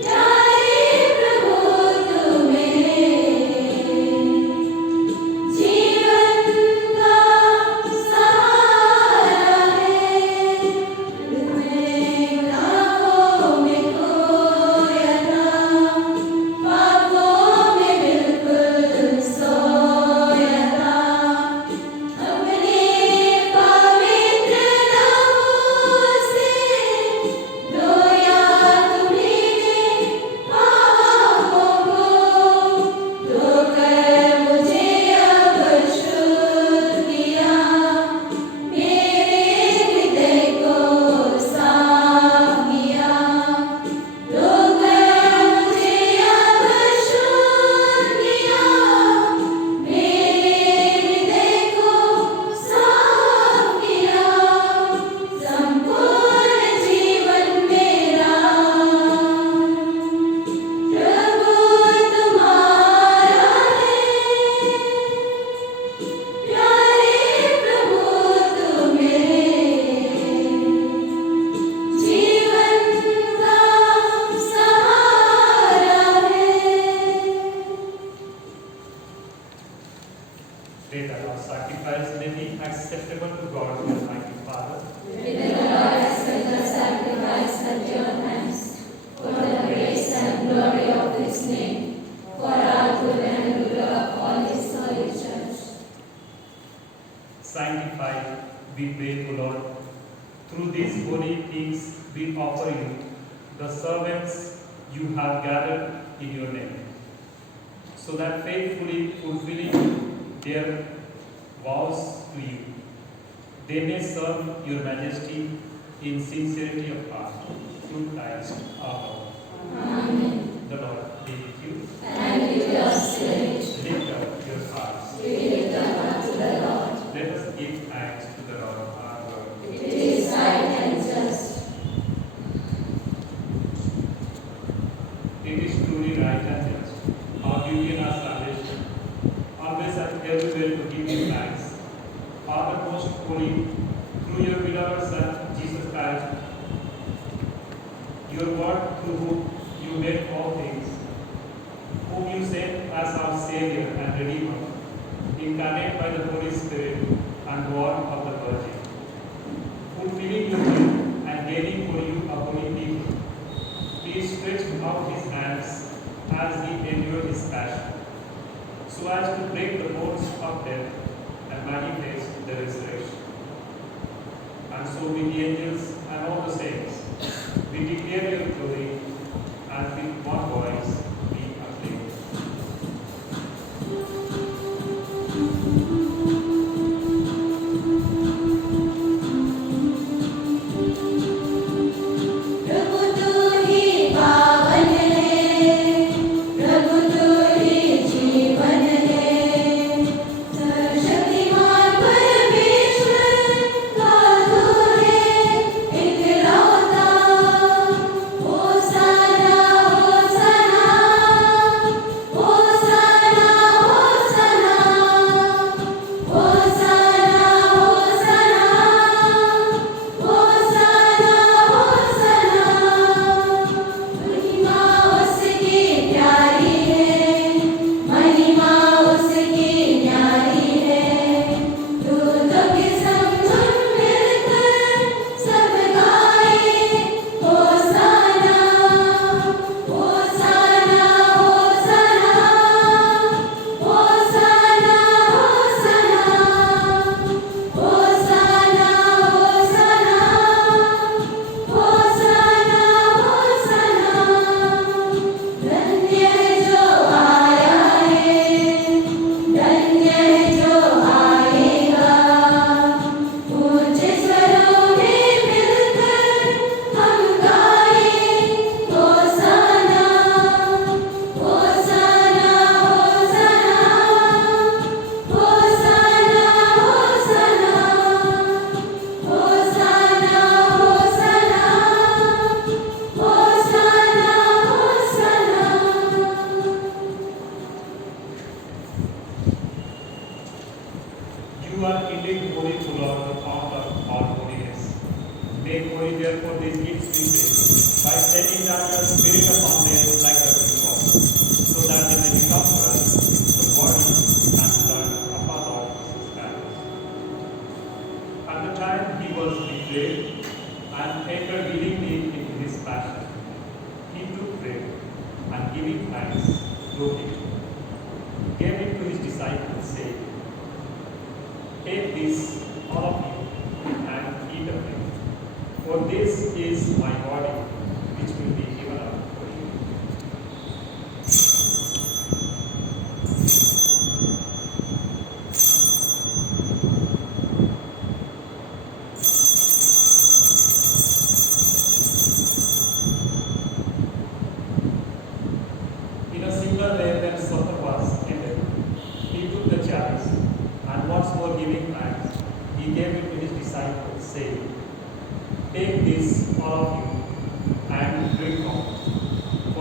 प्यारे प्रभु तू मेरे जीवन का सहारा है। मैं गुनाहों में खोया था, पापों में बिल्कुल सोया था। अपने पवित्र लहू से धोया तुमने पापों को, धोकर मुझे अब शुद्ध किया। मेरे हृदय को साफ किया, धोकर मुझे अब शुद्ध किया। मेरे हृदय को साफ किया। संपूर्ण जीवन मेरा प्रभु तुम्हारा है, प्यारे प्रभु तू मेरे जीवन का सहारा है। Let our sacrifice may be acceptable to God, Almighty Father. May the Lord accept the sacrifice at your hands, for the praise and glory of His name, for our good and good of all His holy church. Sanctify, we pray, O Lord. Through these holy things we offer you, the servants you have gathered in your name, so that faithfully fulfilling their vows to you, they may serve your majesty in sincerity of heart, through Christ our Lord. Amen. The Lord be with you. And with your spirit, Lift up your hearts. we lift them up to the Lord. Let us give thanks to the Lord our God. It is right and just. It is truly right and just, our duty and our salvation, always and everywhere to give you thanks. Father most holy, through your beloved Son, Jesus Christ, your word through whom you made all things, whom you sent as our Savior and Redeemer, incarnate by the Holy Spirit and born of the Virgin, fulfilling your will and gaining for you a holy people. He stretched out his hands as he endured his passion, so as to break the bonds of death and manifest the resurrection. And so with the angels and all the saints, we declare your glory, and with one voice we acclaim. Prabhu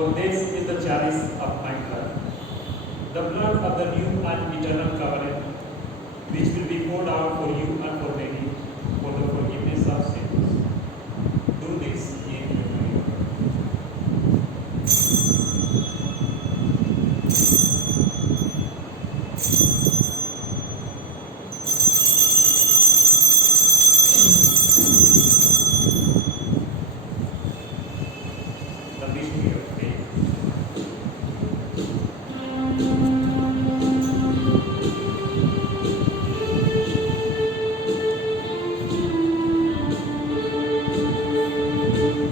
For this is the chalice of my blood, the blood of the new and eternal covenant, which will be poured out for you and for many for the forgiveness of sins. Do this in memory of me. The mystery of faith.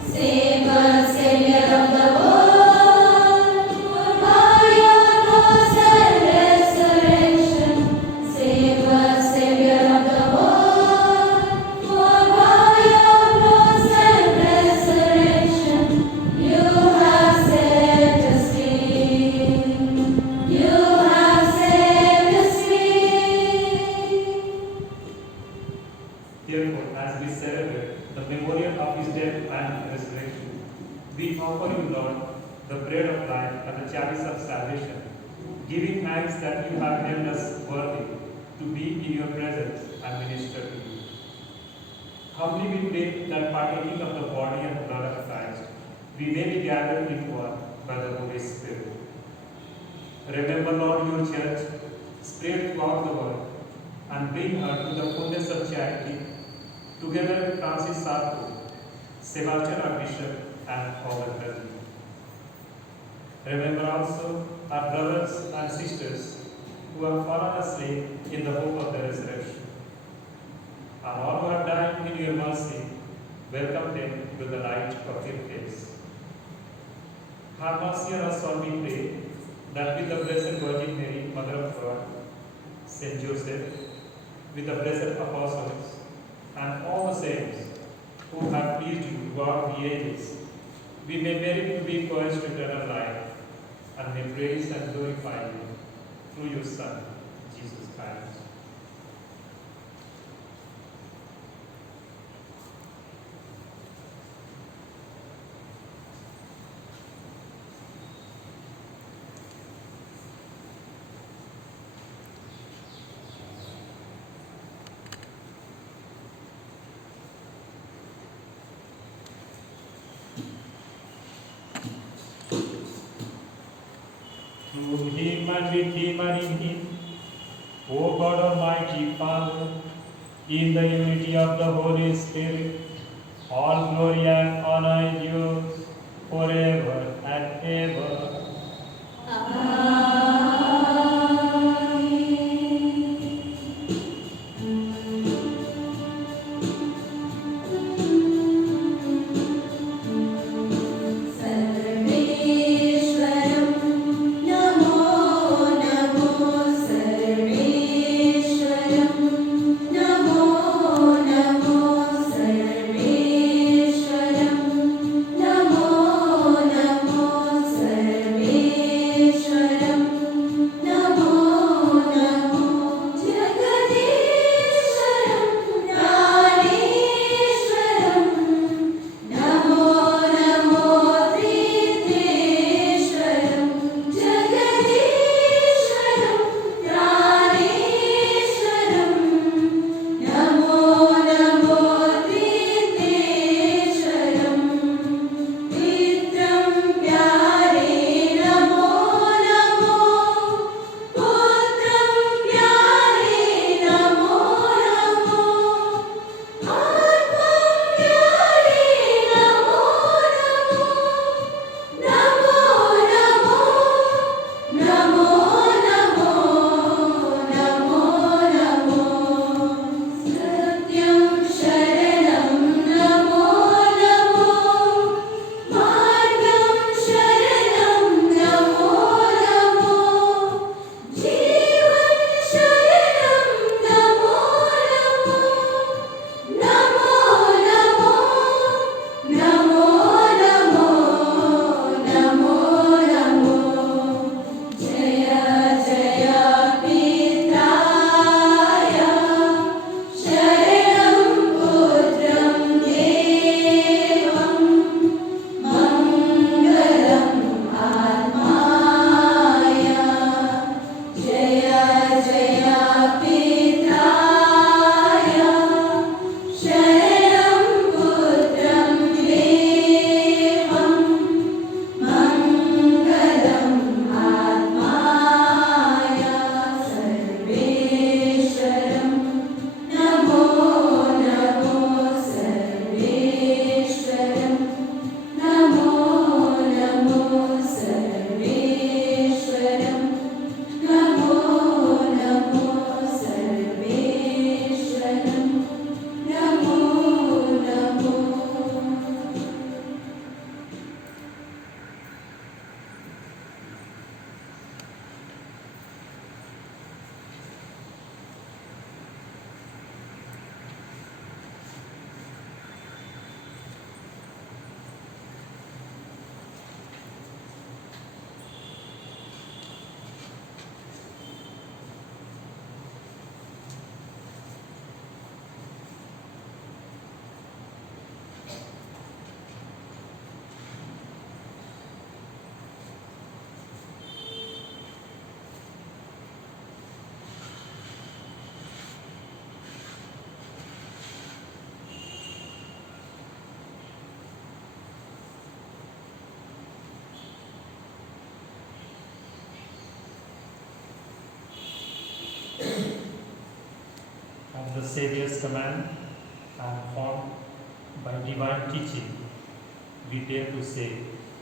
Save us, Savior of the world, for by your cross and resurrection. Save us, Savior of the world, for by your cross and resurrection, you have set us free. You have set us free. Therefore, as we celebrate the memorial of his death and resurrection, we offer you, Lord, the bread of life and the chalice of salvation, giving thanks that you have held us worthy to be in your presence and minister to you. Humbly we pray that partaking of the body and blood of Christ, we may be gathered in one by the Holy Spirit. Remember, Lord, your church spread throughout the world and bring her to the fullness of charity, together with Francis Sarko, Sebastian our Bishop, and all the clergy. Remember also our brothers and sisters who have fallen asleep in the hope of the resurrection. And all who have died in your mercy, welcome them to the light of your face. Have mercy on us all, we pray, that with the Blessed Virgin Mary, Mother of God, Saint Joseph, with the blessed apostles, and all the saints who have pleased you throughout the ages, we may merit to be first to eternal life, and may praise and glorify you through your Son, Jesus Christ. Through him and with him and in him, O God Almighty Father, in the unity of the Holy Spirit, all glory and honor is yours forever and ever. Sarveshwaram Namo Namo Sarveshwaram Namo Namo Sarveshwaram Saviour's command and formed by divine teaching, we dare to say,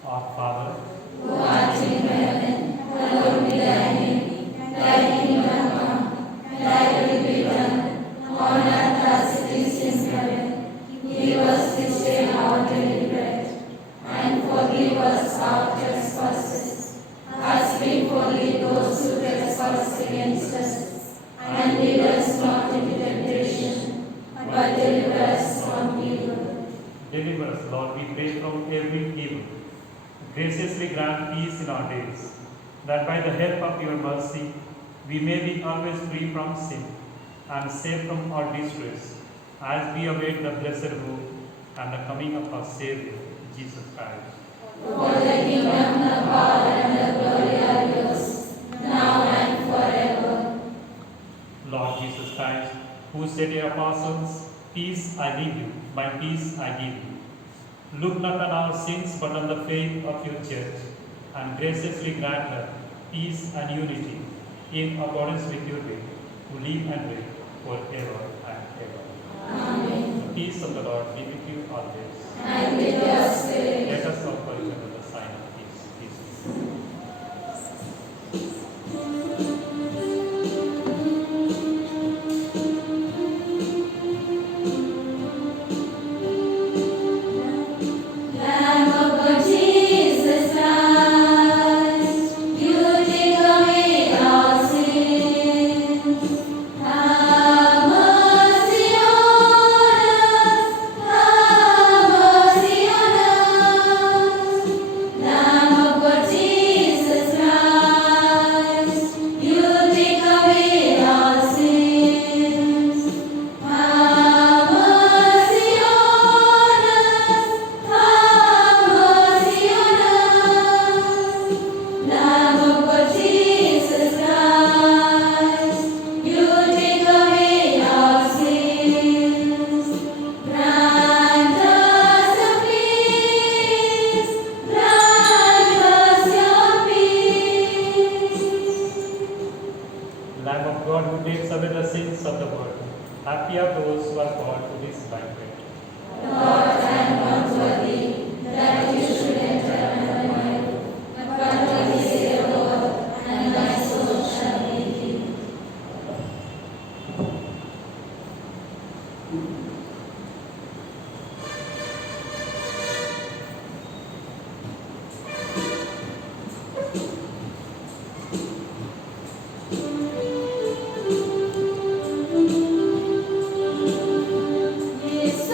Our Father, who art in heaven, hallowed be thy name. Thy kingdom come, thy will be done, on earth as it is in heaven. Give us this day our daily bread, and forgive us our trespasses, as we forgive those who trespass against us. And lead us not into temptation, but deliver us from evil. deliver us, Lord, we pray, from every evil. Graciously grant peace in our days, that by the help of your mercy we may be always free from sin and safe from all distress, as we await the blessed hope and the coming of our Saviour, Jesus Christ. For the kingdom, the power, and the glory are yours, now and forever. Lord Jesus Christ, who said to your apostles, Peace I leave you, my peace I give you. Look not on our sins, but on the faith of your church, and graciously grant her peace and unity in accordance with your will, who live and reign forever and ever. Amen. The peace of the Lord be with you always. And with your spirit. Let us offer each other the sign of peace. Peace. Lamb of God, Jesus Christ, you take away our sins. Have mercy on us. Have mercy on us. Lamb of God, Jesus Christ, you take away our sins. Have mercy on us. Have mercy on us. Lamb of God, Jesus Christ, you take away our sins. Grant us your peace. Grant us your peace. Lamb of God, who takes away the sins of the world, happy are those who are called to this banquet. Lord, I am not worthy that you should enter under my roof, but only say the word, and my soul shall be healed. Yes,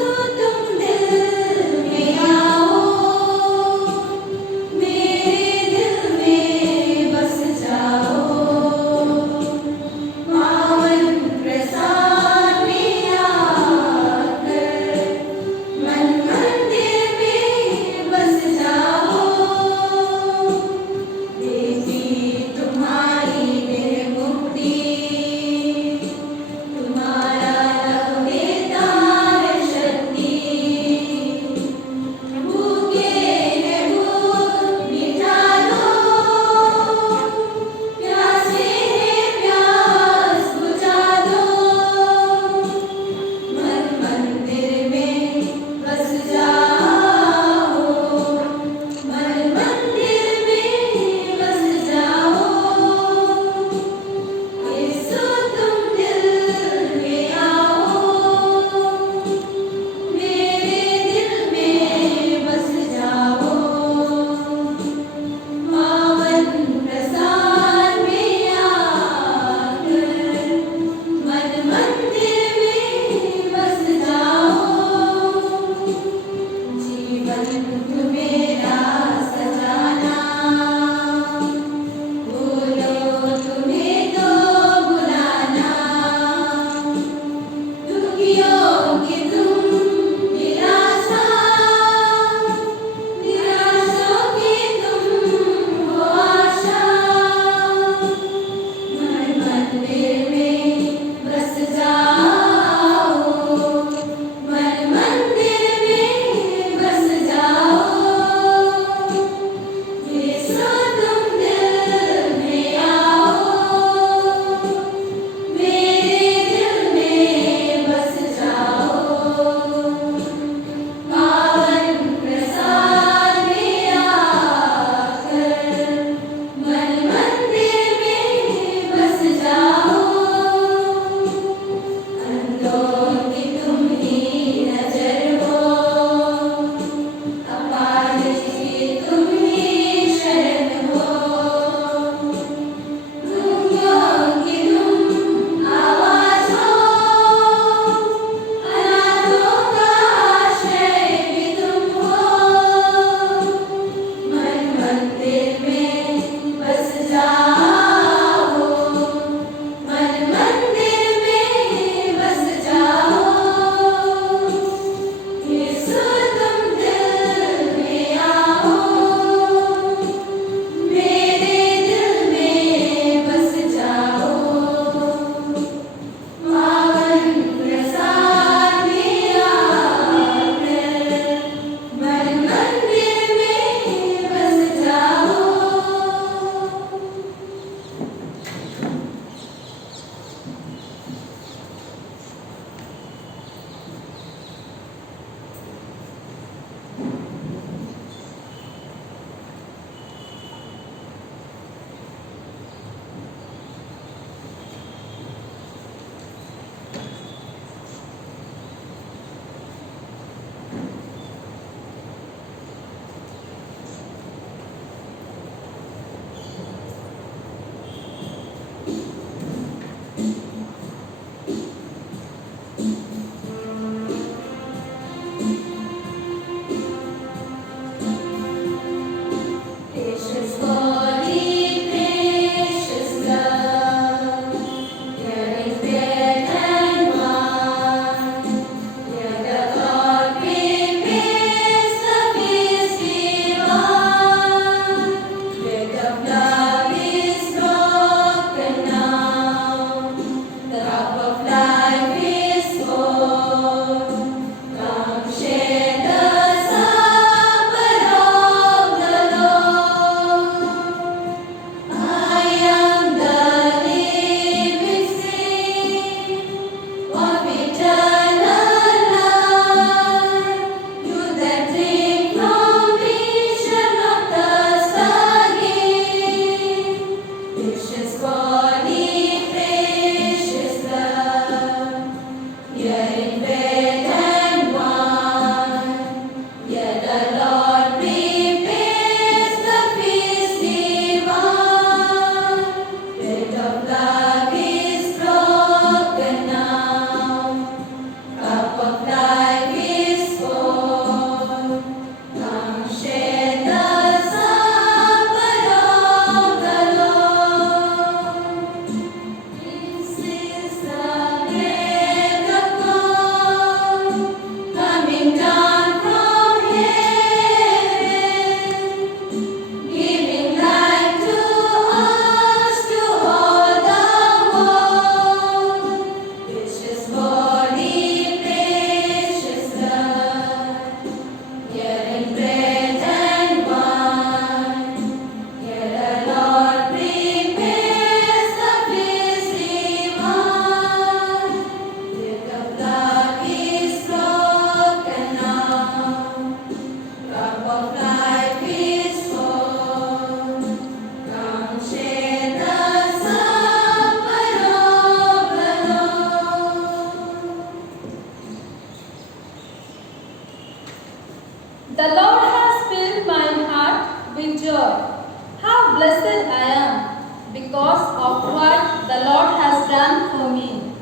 How blessed I am because of what the Lord has done for me.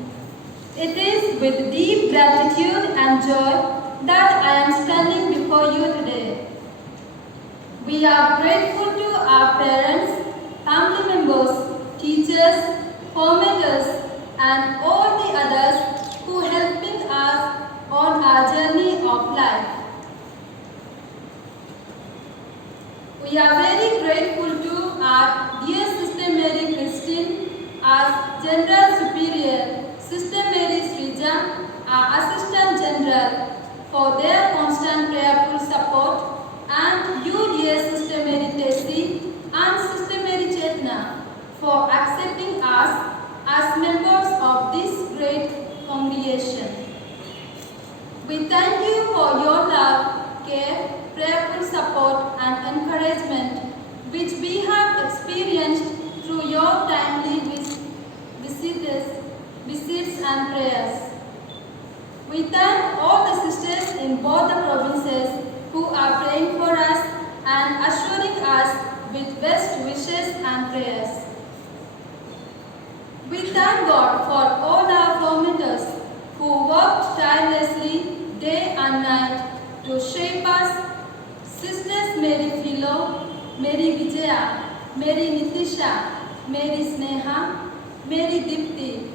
It is with deep gratitude and joy that I am standing before you today. We are grateful to our parents, family members, teachers, homemakers, and all the others who helping us on our journey of life. We are very grateful to our dear Sister Mary Christine, our General Superior, Sister Mary Srija, our Assistant General, for their constant prayerful support, and you, dear Sister Mary Tessie and Sister Mary Chetna, for accepting us as members of this great congregation. We thank you for your love, care, prayerful support and encouragement which we have experienced through your timely visits and prayers. We thank all the sisters in both the provinces who are praying for us and assuring us with best wishes and prayers. We thank God for all our formators who worked tirelessly day and night to shape us. Sisters Mary Philo, Mary Vijaya, Mary Nitisha, Mary Sneha, Mary Dipti,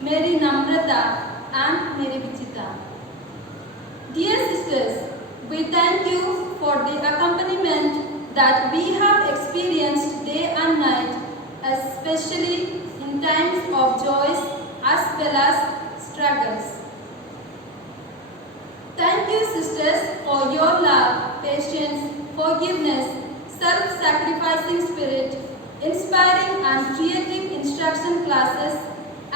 Mary Namrata, and Mary Vichita. Dear sisters, we thank you for the accompaniment that we have experienced day and night, especially in times of joys as well as struggles. Thank you, sisters, for your love, patience, forgiveness, self-sacrificing spirit, inspiring and creative instruction classes,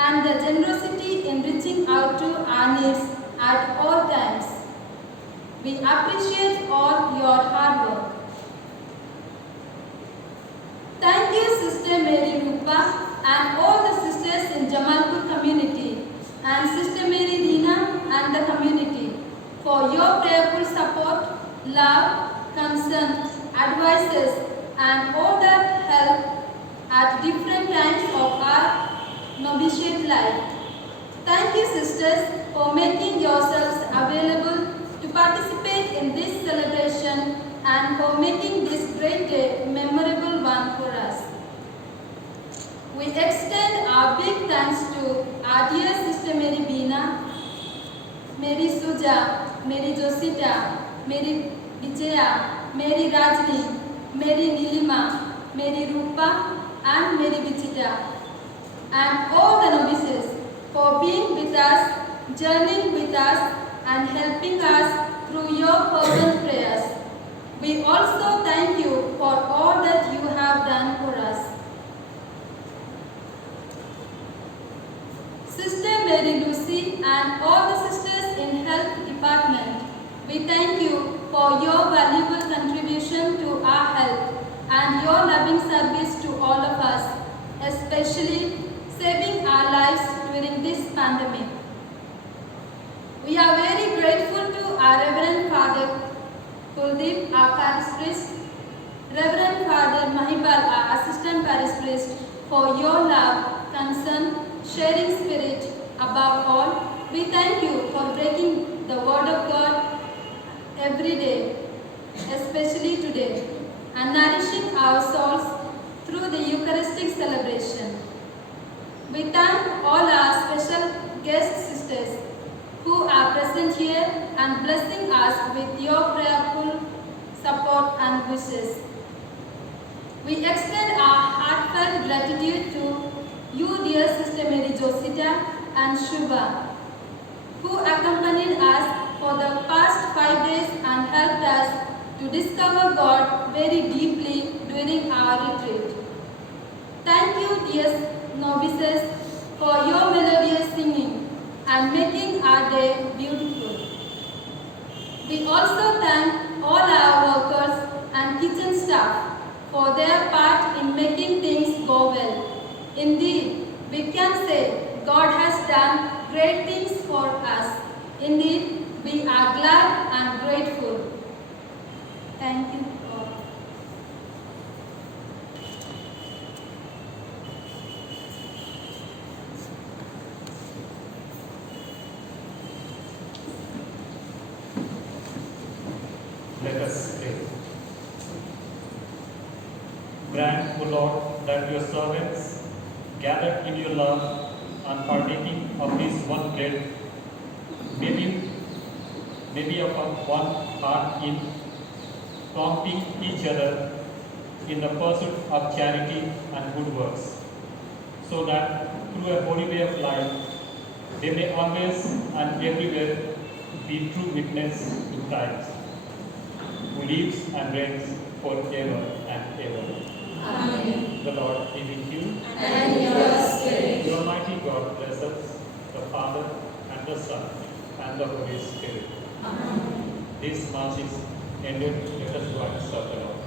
and the generosity in reaching out to our needs at all times. We appreciate all your hard work. Thank you, Sister Mary Rupa, and all the sisters in Jamalpur community, and Sister Mary Reena and the community, for your prayerful support, love, concern, advices, and all that help at different times of our novitiate life. Thank you, sisters, for making yourselves available to participate in this celebration and for making this great day a memorable one for us. We extend our big thanks to our dear Sister Mary Beena, Mary Suja, Mary Josita, Mary Vijaya, Mary Rajni, Mary Nilima, Mary Rupa, and Mary Vichita, and all the novices for being with us, journeying with us, and helping us through your fervent prayers. We also thank you for all that you have done for us. Sister Mary Lucy and all the sisters in health department, we thank you for your valuable contribution to our health and your loving service to all of us, especially saving our lives during this pandemic. We are very grateful to our Reverend Father Kuldeep, our parish priest, Reverend Father Mahibal, our assistant parish priest, for your love, concern, sharing spirit. Above all, we thank you for breaking the word of God every day, especially today, and nourishing our souls through the Eucharistic celebration. We thank all our special guest sisters who are present here and blessing us with your prayerful support and wishes. We extend our heartfelt gratitude to you, dear Sister Mary Josita and Shubha, who accompanied us for the past 5 days and helped us to discover God very deeply during our retreat. Thank you, dear novices, for your melodious singing and making our day beautiful. We also thank all our workers and kitchen staff for their part in making things go well. Indeed, we can say God has done great things for us. Indeed, we are glad and grateful. Thank you all. Grant, O Lord, that your servants, gathered in your love and partaking of this one bread, may be of one heart in prompting each other in the pursuit of charity and good works, so that through a holy way of life, they may always and everywhere be true witness to Christ, who lives and reigns forever and ever. Amen. The Lord be with you. And your spirit. The Almighty God bless us, the Father and the Son and the Holy Spirit. Amen. This Mass is ended. Let us go and serve the Lord.